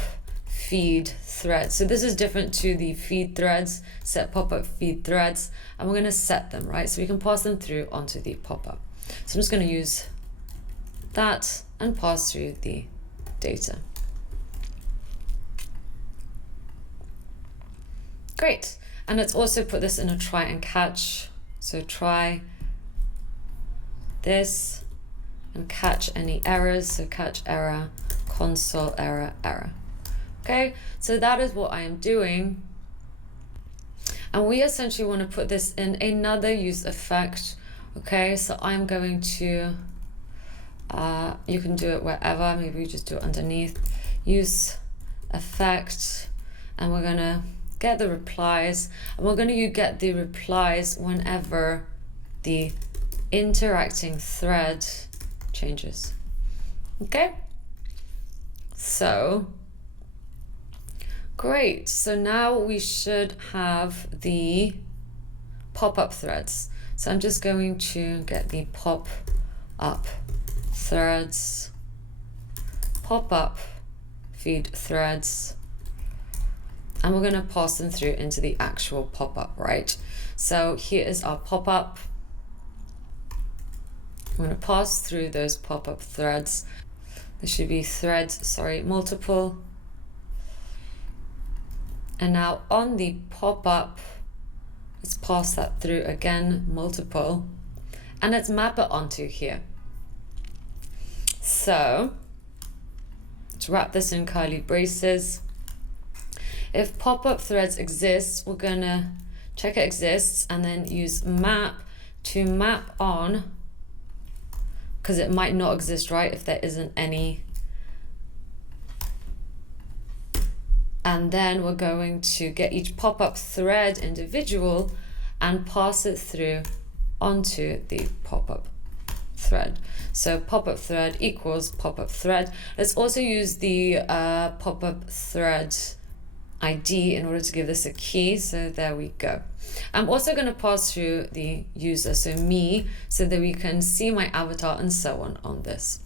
feed thread. So this is different to the feed threads, set pop-up feed threads, and we're going to set them, right? So we can pass them through onto the pop-up. So I'm just going to use that and pass through the data. Great. And let's also put this in a try and catch. So try this and catch any errors. So catch error, console error, error. Okay, so that is what I am doing. And we essentially want to put this in another use effect. Okay, so I'm going to, you can do it wherever, maybe you just do it underneath, use effect, and we're gonna get the replies, and we're gonna get the replies whenever the interacting thread changes. Okay, so great, so now we should have the pop-up threads. So I'm just going to get the pop-up threads, pop-up feed threads, and we're going to pass them through into the actual pop-up, right? So here is our pop-up. I'm going to pass through those pop-up threads. There should be threads, sorry, multiple. And now on the pop-up, let's pass that through again, multiple, and let's map it onto here. So let's wrap this in curly braces. If pop-up threads exist, we're gonna check it exists and then use map to map on, because it might not exist, right, if there isn't any. And then we're going to get each pop-up thread individual and pass it through onto the pop-up thread. So pop-up thread equals pop-up thread. Let's also use the pop-up thread ID in order to give this a key. So there we go. I'm also going to pass through the user, so me, so that we can see my avatar and so on this.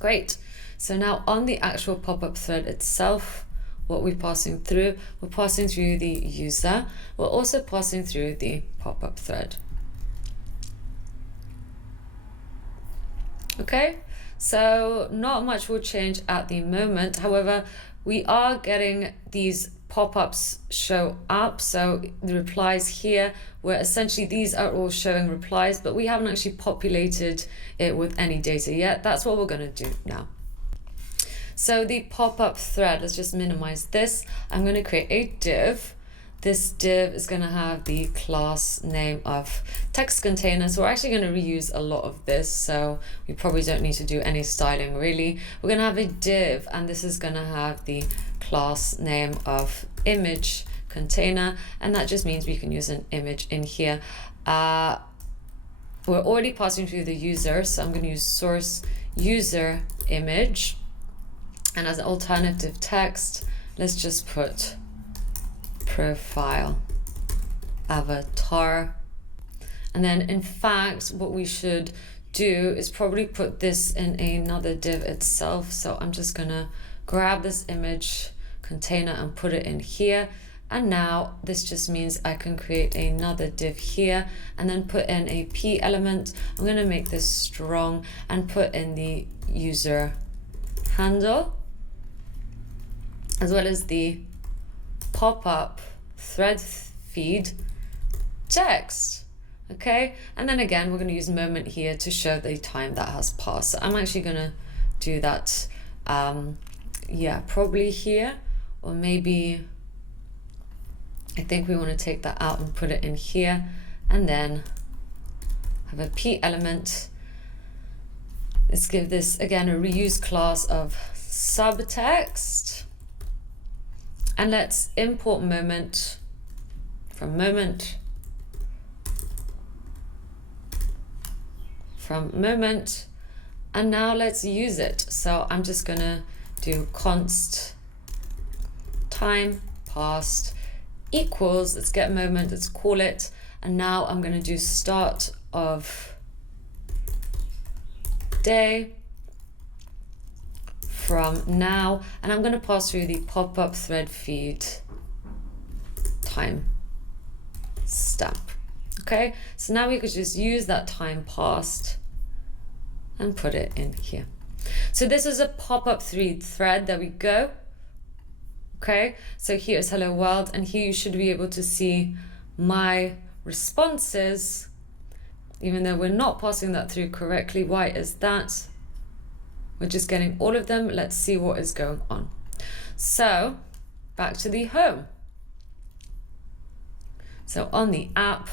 Great. So now on the actual pop-up thread itself, what we're passing through the user. We're also passing through the pop-up thread. Okay, so not much will change at the moment. However, we are getting these pop-ups show up. So the replies here, where essentially these are all showing replies, but we haven't actually populated it with any data yet. That's what we're going to do now. So the pop-up thread, let's just minimize this. I'm going to create a div. This div is going to have the class name of text container. So we're actually going to reuse a lot of this. So we probably don't need to do any styling really. We're going to have a div, and this is going to have the class name of image container. And that just means we can use an image in here. We're already passing through the user. So I'm going to use source user image. And as an alternative text, let's just put profile avatar. And then in fact, what we should do is probably put this in another div itself. So I'm just gonna grab this image container and put it in here. And now this just means I can create another div here and then put in a p element. I'm gonna make this strong and put in the user handle, as well as the pop-up thread feed text. Okay, and then again, we're going to use moment here to show the time that has passed. So I'm actually going to do that, yeah, probably here, or maybe I think we want to take that out and put it in here, and then have a p element. Let's give this again a reuse class of subtext. And let's import moment from moment, and now let's use it. So I'm just gonna do const time passed equals, let's get moment, let's call it, and now I'm gonna do start of day from now, and I'm going to pass through the pop-up thread feed time stamp. Okay, so now we could just use that time passed and put it in here. So this is a pop-up thread. There we go. Okay, so here's hello world, and here you should be able to see my responses, even though we're not passing that through correctly. Why is that? We're just getting all of them. Let's see what is going on. So back to the home. So on the app,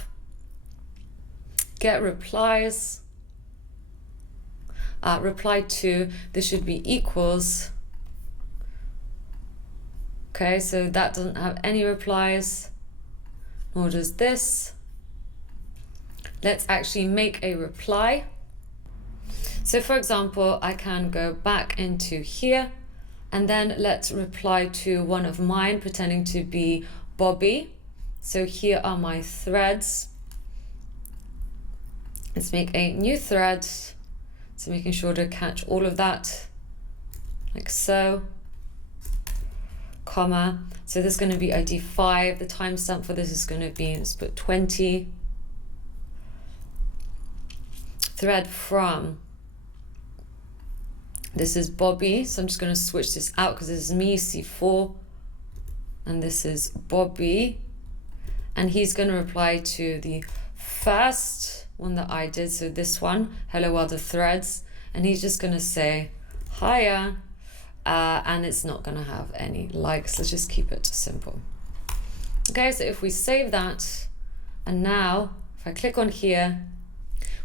get replies, reply to, this should be equals. Okay, so that doesn't have any replies, nor does this. Let's actually make a reply. So for example, I can go back into here, and then let's reply to one of mine, pretending to be Bobby. So here are my threads. Let's make a new thread. So making sure to catch all of that, like so, comma. So this is going to be ID 5. The timestamp for this is going to be, let's put 20. Thread from, this is Bobby. So I'm just going to switch this out because this is me, C4. And this is Bobby. And he's going to reply to the first one that I did. So this one, hello world of threads. And he's just going to say, hiya. And it's not going to have any likes. Let's just keep it simple. Okay, so if we save that, and now if I click on here,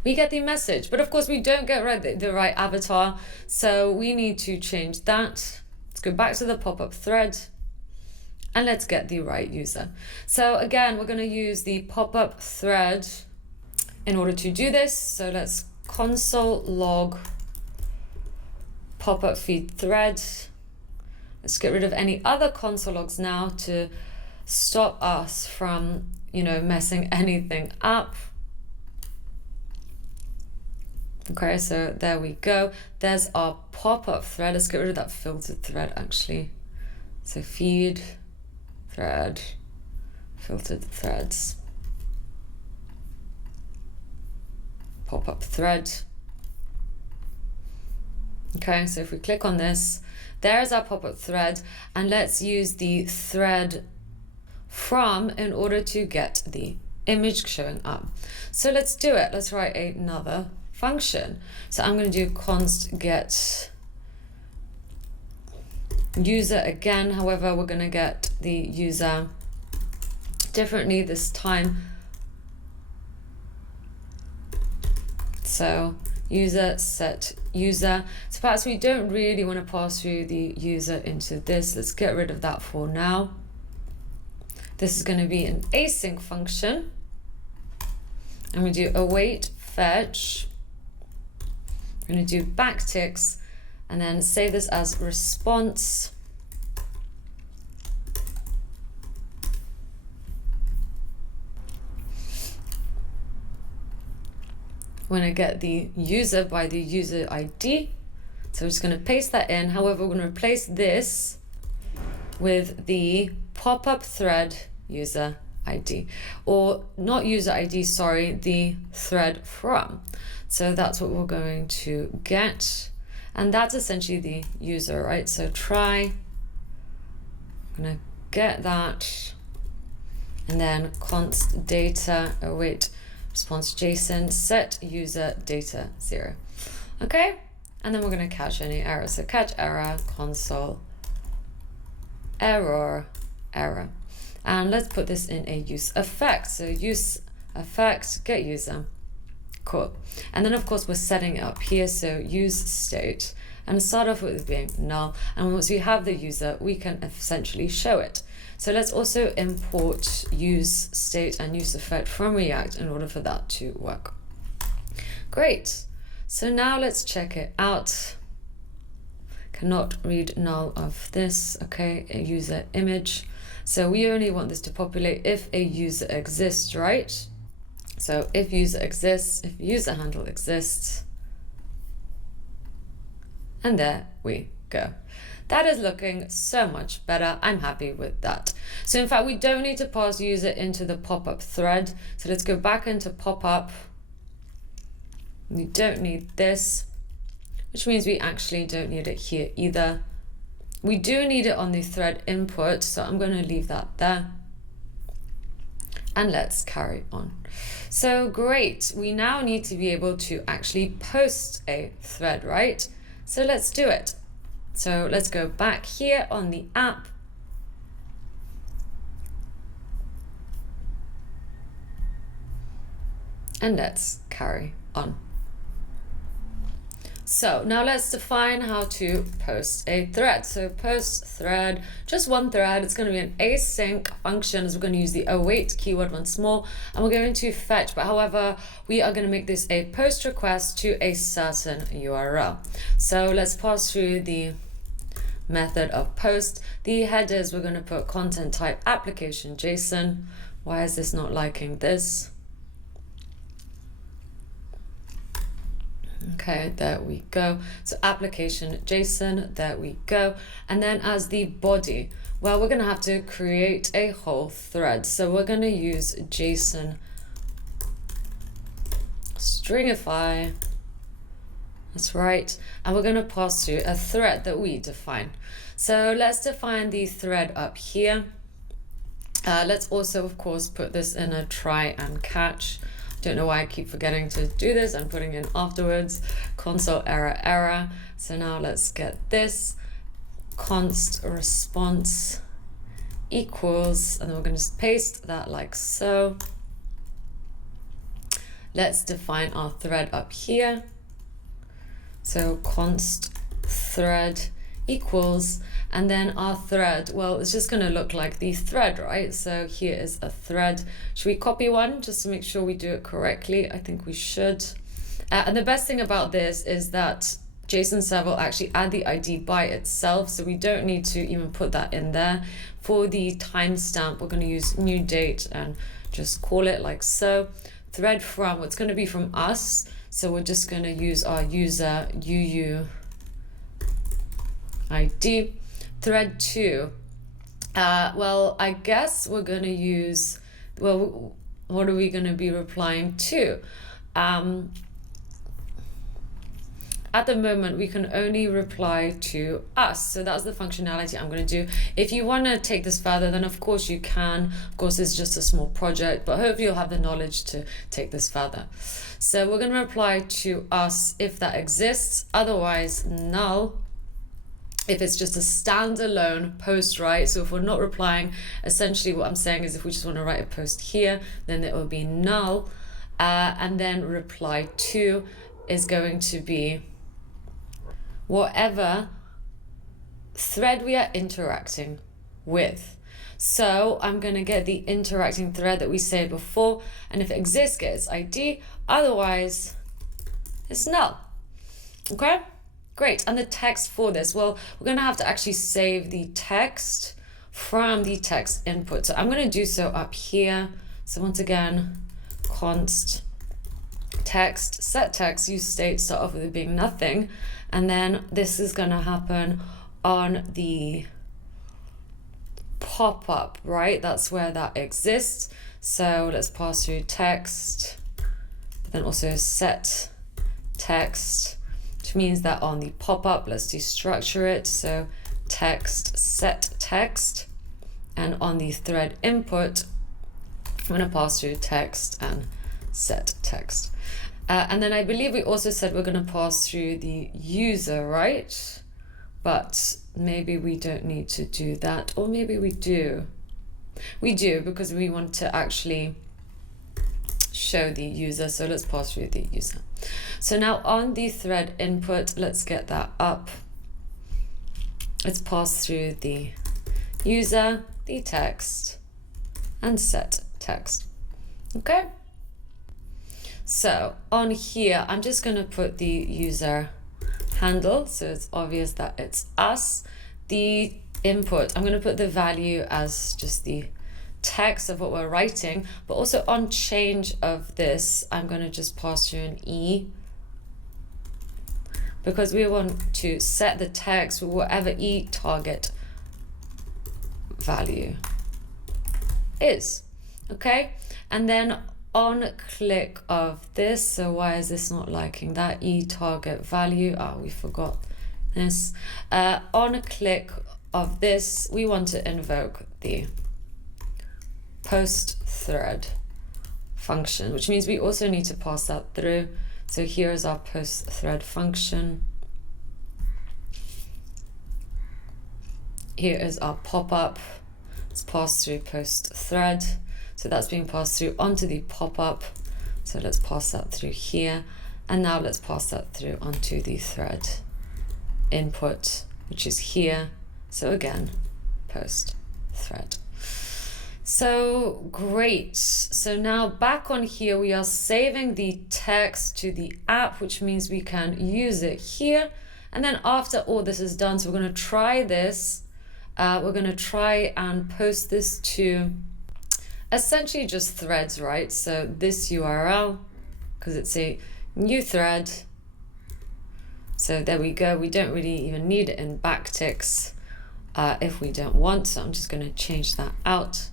we get the message. But of course we don't get the right avatar, so we need to change that. Let's go back to the pop-up thread, and let's get the right user. So again, we're going to use the pop-up thread in order to do this. So let's console log pop-up feed thread. Let's get rid of any other console logs now to stop us from, messing anything up. Okay, so there we go. There's our pop-up thread. Let's get rid of that filtered thread actually. So feed, thread, filtered threads, pop-up thread. Okay, so if we click on this, there's our pop-up thread, and let's use the thread from in order to get the image showing up. So let's do it. Let's write another function. So I'm going to do const get user again. However, we're going to get the user differently this time. So user set user. So perhaps we don't really want to pass through the user into this. Let's get rid of that for now. This is going to be an async function. And we do await fetch. We're going to do backticks, and then save this as response. We're going to get the user by the user ID. So we're just going to paste that in. However, we're going to replace this with the pop-up thread user ID, or not user ID, sorry, the thread from. So that's what we're going to get. And that's essentially the user, right? So try, I'm going to get that, and then const data, await response JSON, set user data 0. Okay, and then we're going to catch any error. So catch error, console, error. And let's put this in a use effect. So use effect, get user. Cool. And then of course we're setting it up here. So use state, and start off with being null. And once we have the user, we can essentially show it. So let's also import use state and use effect from React in order for that to work. Great. So now let's check it out. Cannot read null of this. Okay, a user image. So we only want this to populate if a user exists, right? So if user exists, if user handle exists, and there we go. That is looking so much better. I'm happy with that. So in fact, we don't need to pass user into the pop-up thread. So let's go back into pop-up. We don't need this, which means we actually don't need it here either. We do need it on the thread input, so I'm going to leave that there. And let's carry on. So great, we now need to be able to actually post a thread, right? So let's do it. So let's go back here on the app. And let's carry on. So now let's define how to post a thread. So post thread, just one thread. It's going to be an async function, as we're going to use the await keyword once more, and we're going to fetch. But however, we are going to make this a post request to a certain URL. So let's pass through the method of post. The headers, we're going to put content type application JSON. Why is this not liking this? Okay, there we go. So application JSON, there we go. And then as the body, well, we're going to have to create a whole thread. So we're going to use JSON stringify. That's right. And we're going to pass through a thread that we define. So let's define the thread up here. Let's also, of course, put this in a try and catch. Don't know why I keep forgetting to do this. I'm putting in afterwards console error. So now let's get this const response equals, and then we're going to paste that like so. Let's define our thread up here. So const thread equals, and then our thread, well, it's just going to look like the thread, right? So here is a thread. Should we copy one just to make sure we do it correctly? I think we should. And the best thing about this is that JSON server will actually add the ID by itself, so we don't need to even put that in there. For the timestamp, we're going to use new date and just call it like so. Thread from, it's going to be from us, so we're just going to use our user UU ID. Thread 2, well, I guess we're going to use, well, what are we going to be replying to? At the moment, we can only reply to us. So that's the functionality I'm going to do. If you want to take this further, then of course you can. Of course, it's just a small project, but hopefully you'll have the knowledge to take this further. So we're going to reply to us if that exists, otherwise null. If it's just a standalone post, right? So if we're not replying, essentially what I'm saying is if we just want to write a post here, then it will be null. And then reply to is going to be whatever thread we are interacting with. So I'm going to get the interacting thread that we said before, and if it exists, get its ID. Otherwise, it's null. Okay? Great. And the text for this, well, we're going to have to actually save the text from the text input. So I'm going to do so up here. So once again, const text, set text, use state, start off with it being nothing. And then this is going to happen on the pop-up, right? That's where that exists. So let's pass through text, but then also set text, which means that on the pop-up, let's destructure it. So text, set text, and on the thread input, I'm going to pass through text and set text. And then I believe we also said we're going to pass through the user, right? But maybe we don't need to do that, or maybe we do. We do, because we want to actually show the user. So let's pass through the user. So now on the thread input, let's get that up. Let's pass through the user, the text, and set text. Okay. So on here, I'm just going to put the user handle, so it's obvious that it's us. The input, I'm going to put the value as just the text of what we're writing, but also on change of this, I'm going to just pass through an E, because we want to set the text with whatever E target value is. Okay, and then on click of this, so why is this not liking that E target value? Oh, we forgot this. On click of this, we want to invoke the post thread function, which means we also need to pass that through. So here's our post thread function. Here is our pop-up. It's passed through post thread. So that's being passed through onto the pop-up. So let's pass that through here. And now let's pass that through onto the thread input, which is here. So again, post thread. So great. So now back on here, we are saving the text to the app, which means we can use it here. And then after all this is done, so we're going to try this. We're going to try and post this to essentially just threads, right? So this URL, because it's a new thread. So there we go. We don't really even need it in backticks if we don't want. So I'm just going to change that out.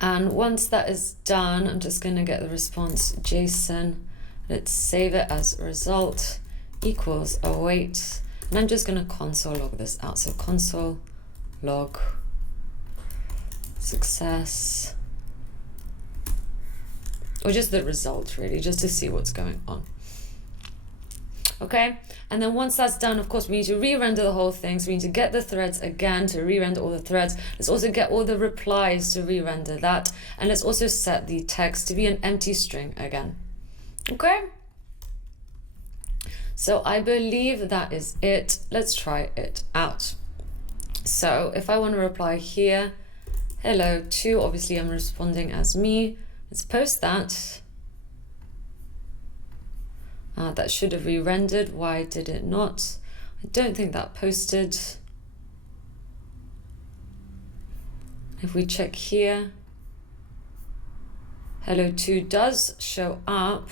And once that is done, I'm just going to get the response JSON. Let's save it as result equals await. And I'm just going to console log this out. So console log success, or just the result really, just to see what's going on. Okay, and then once that's done, of course, we need to re-render the whole thing. So we need to get the threads again to re-render all the threads. Let's also get all the replies to re-render that. And let's also set the text to be an empty string again. Okay, so I believe that is it. Let's try it out. So if I want to reply here, hello to, obviously I'm responding as me. Let's post that. That should have re-rendered. Why did it not? I don't think that posted. If we check here, hello to does show up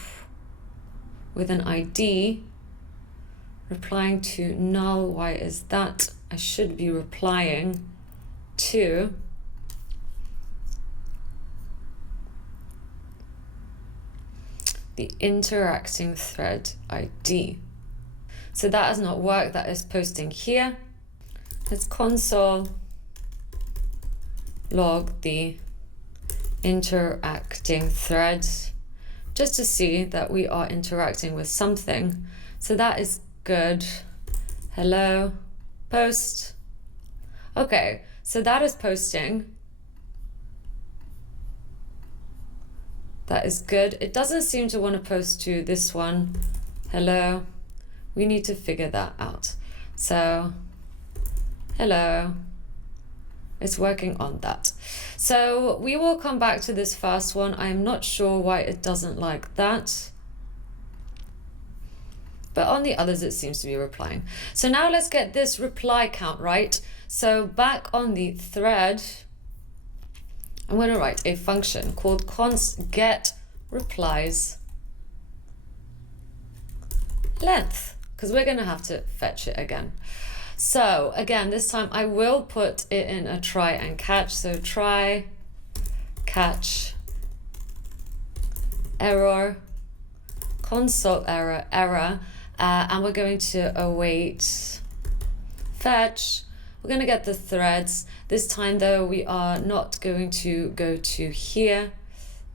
with an ID. Replying to null, why is that? I should be replying to the interacting thread ID. So that has not worked. That is posting here. Let's console log the interacting thread just to see that we are interacting with something. So that is good. Hello, post. Okay, so that is posting. That is good. It doesn't seem to want to post to this one. Hello. We need to figure that out. So, hello. It's working on that. So we will come back to this first one. I'm not sure why it doesn't like that. But on the others, it seems to be replying. So now let's get this reply count right. So back on the thread, I'm going to write a function called const get replies length, because we're going to have to fetch it again. So again, this time I will put it in a try and catch. So try, catch, error, console error, error, and we're going to await fetch. We're going to get the threads. This time though, we are not going to go to here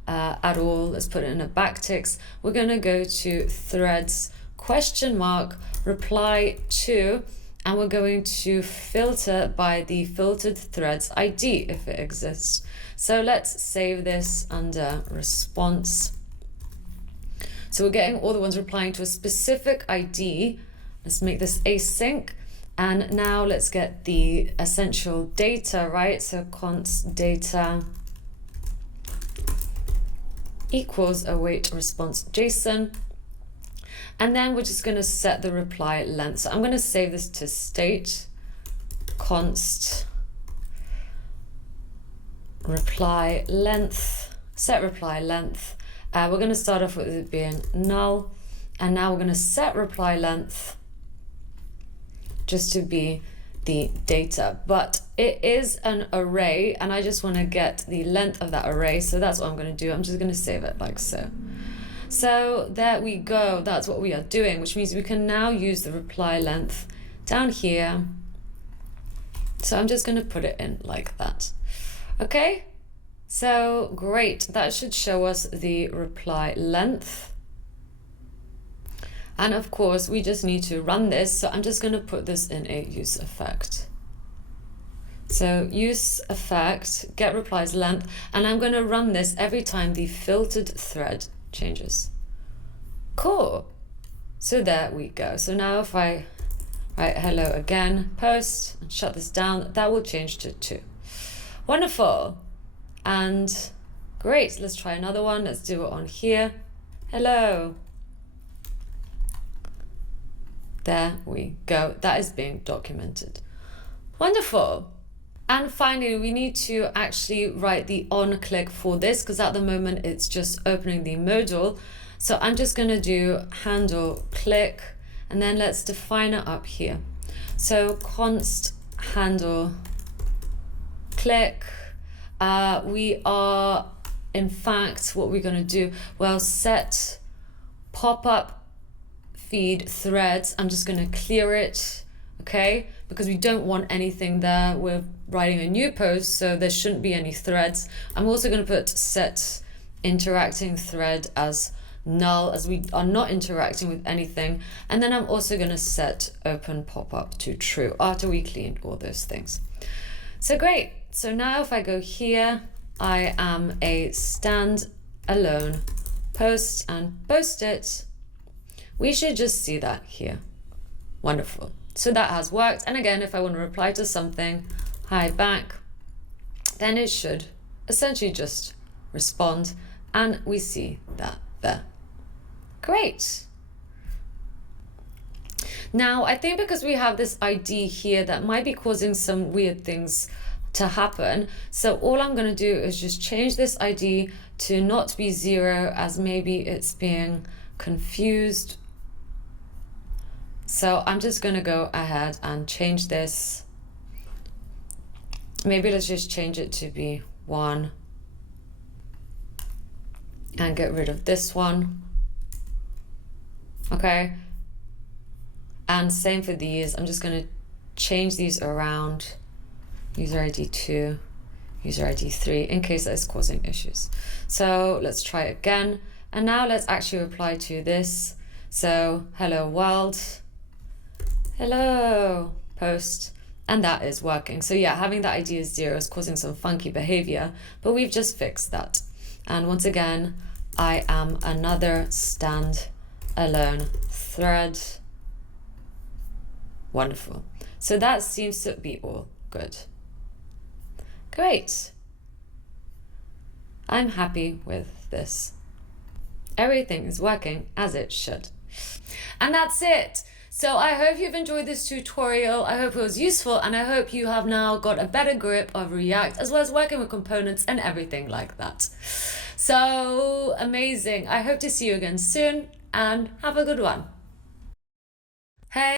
at all. Let's put it in a backticks. We're going to go to threads question mark reply to, and we're going to filter by the filtered threads ID if it exists. So let's save this under response. So we're getting all the ones replying to a specific ID. Let's make this async. And now let's get the essential data, right? So const data equals await response JSON. And then we're just going to set the reply length. So I'm going to save this to state const reply length, set reply length. We're going to start off with it being null. And now we're going to set reply length just to be the data, but it is an array and I just want to get the length of that array. So that's what I'm going to do. I'm just going to save it like so. So there we go. That's what we are doing, which means we can now use the reply length down here. So I'm just going to put it in like that. Okay, so great. That should show us the reply length. And of course, we just need to run this. So I'm just going to put this in a use effect. So use effect, get replies length, and I'm going to run this every time the filtered thread changes. Cool. So there we go. So now if I write hello again, post, and shut this down, that will change to 2. Wonderful. And great. Let's try another one. Let's do it on here. Hello. There we go. That is being documented. Wonderful. And finally, we need to actually write the on click for this, because at the moment it's just opening the module. So I'm just going to do handle click, and then let's define it up here. So const handle click. We are, in fact, what we're going to do, well, set pop-up feed threads. I'm just going to clear it, okay, because we don't want anything there. We're writing a new post, so there shouldn't be any threads. I'm also going to put set interacting thread as null, as we are not interacting with anything. And then I'm also going to set open pop-up to true after we cleaned all those things. So great. So now if I go here, I am a standalone post and post it. We should just see that here. Wonderful. So that has worked. And again, if I want to reply to something, hi back, then it should essentially just respond. And we see that there. Great. Now, I think because we have this ID here, that might be causing some weird things to happen. So all I'm going to do is just change this ID to not be 0, as maybe it's being confused. So I'm just going to go ahead and change this. Maybe let's just change it to be 1 and get rid of this one. Okay. And same for these. I'm just going to change these around. User ID 2, user ID 3, in case that is causing issues. So let's try it again. And now let's actually reply to this. So hello world. Hello, post, and that is working. So yeah, having that ID as 0 is causing some funky behavior, but we've just fixed that. And once again, I am another standalone thread. Wonderful. So that seems to be all good. Great. I'm happy with this. Everything is working as it should. And that's it. So I hope you've enjoyed this tutorial. I hope it was useful, and I hope you have now got a better grip of React, as well as working with components and everything like that. So amazing. I hope to see you again soon, and have a good one. Hey.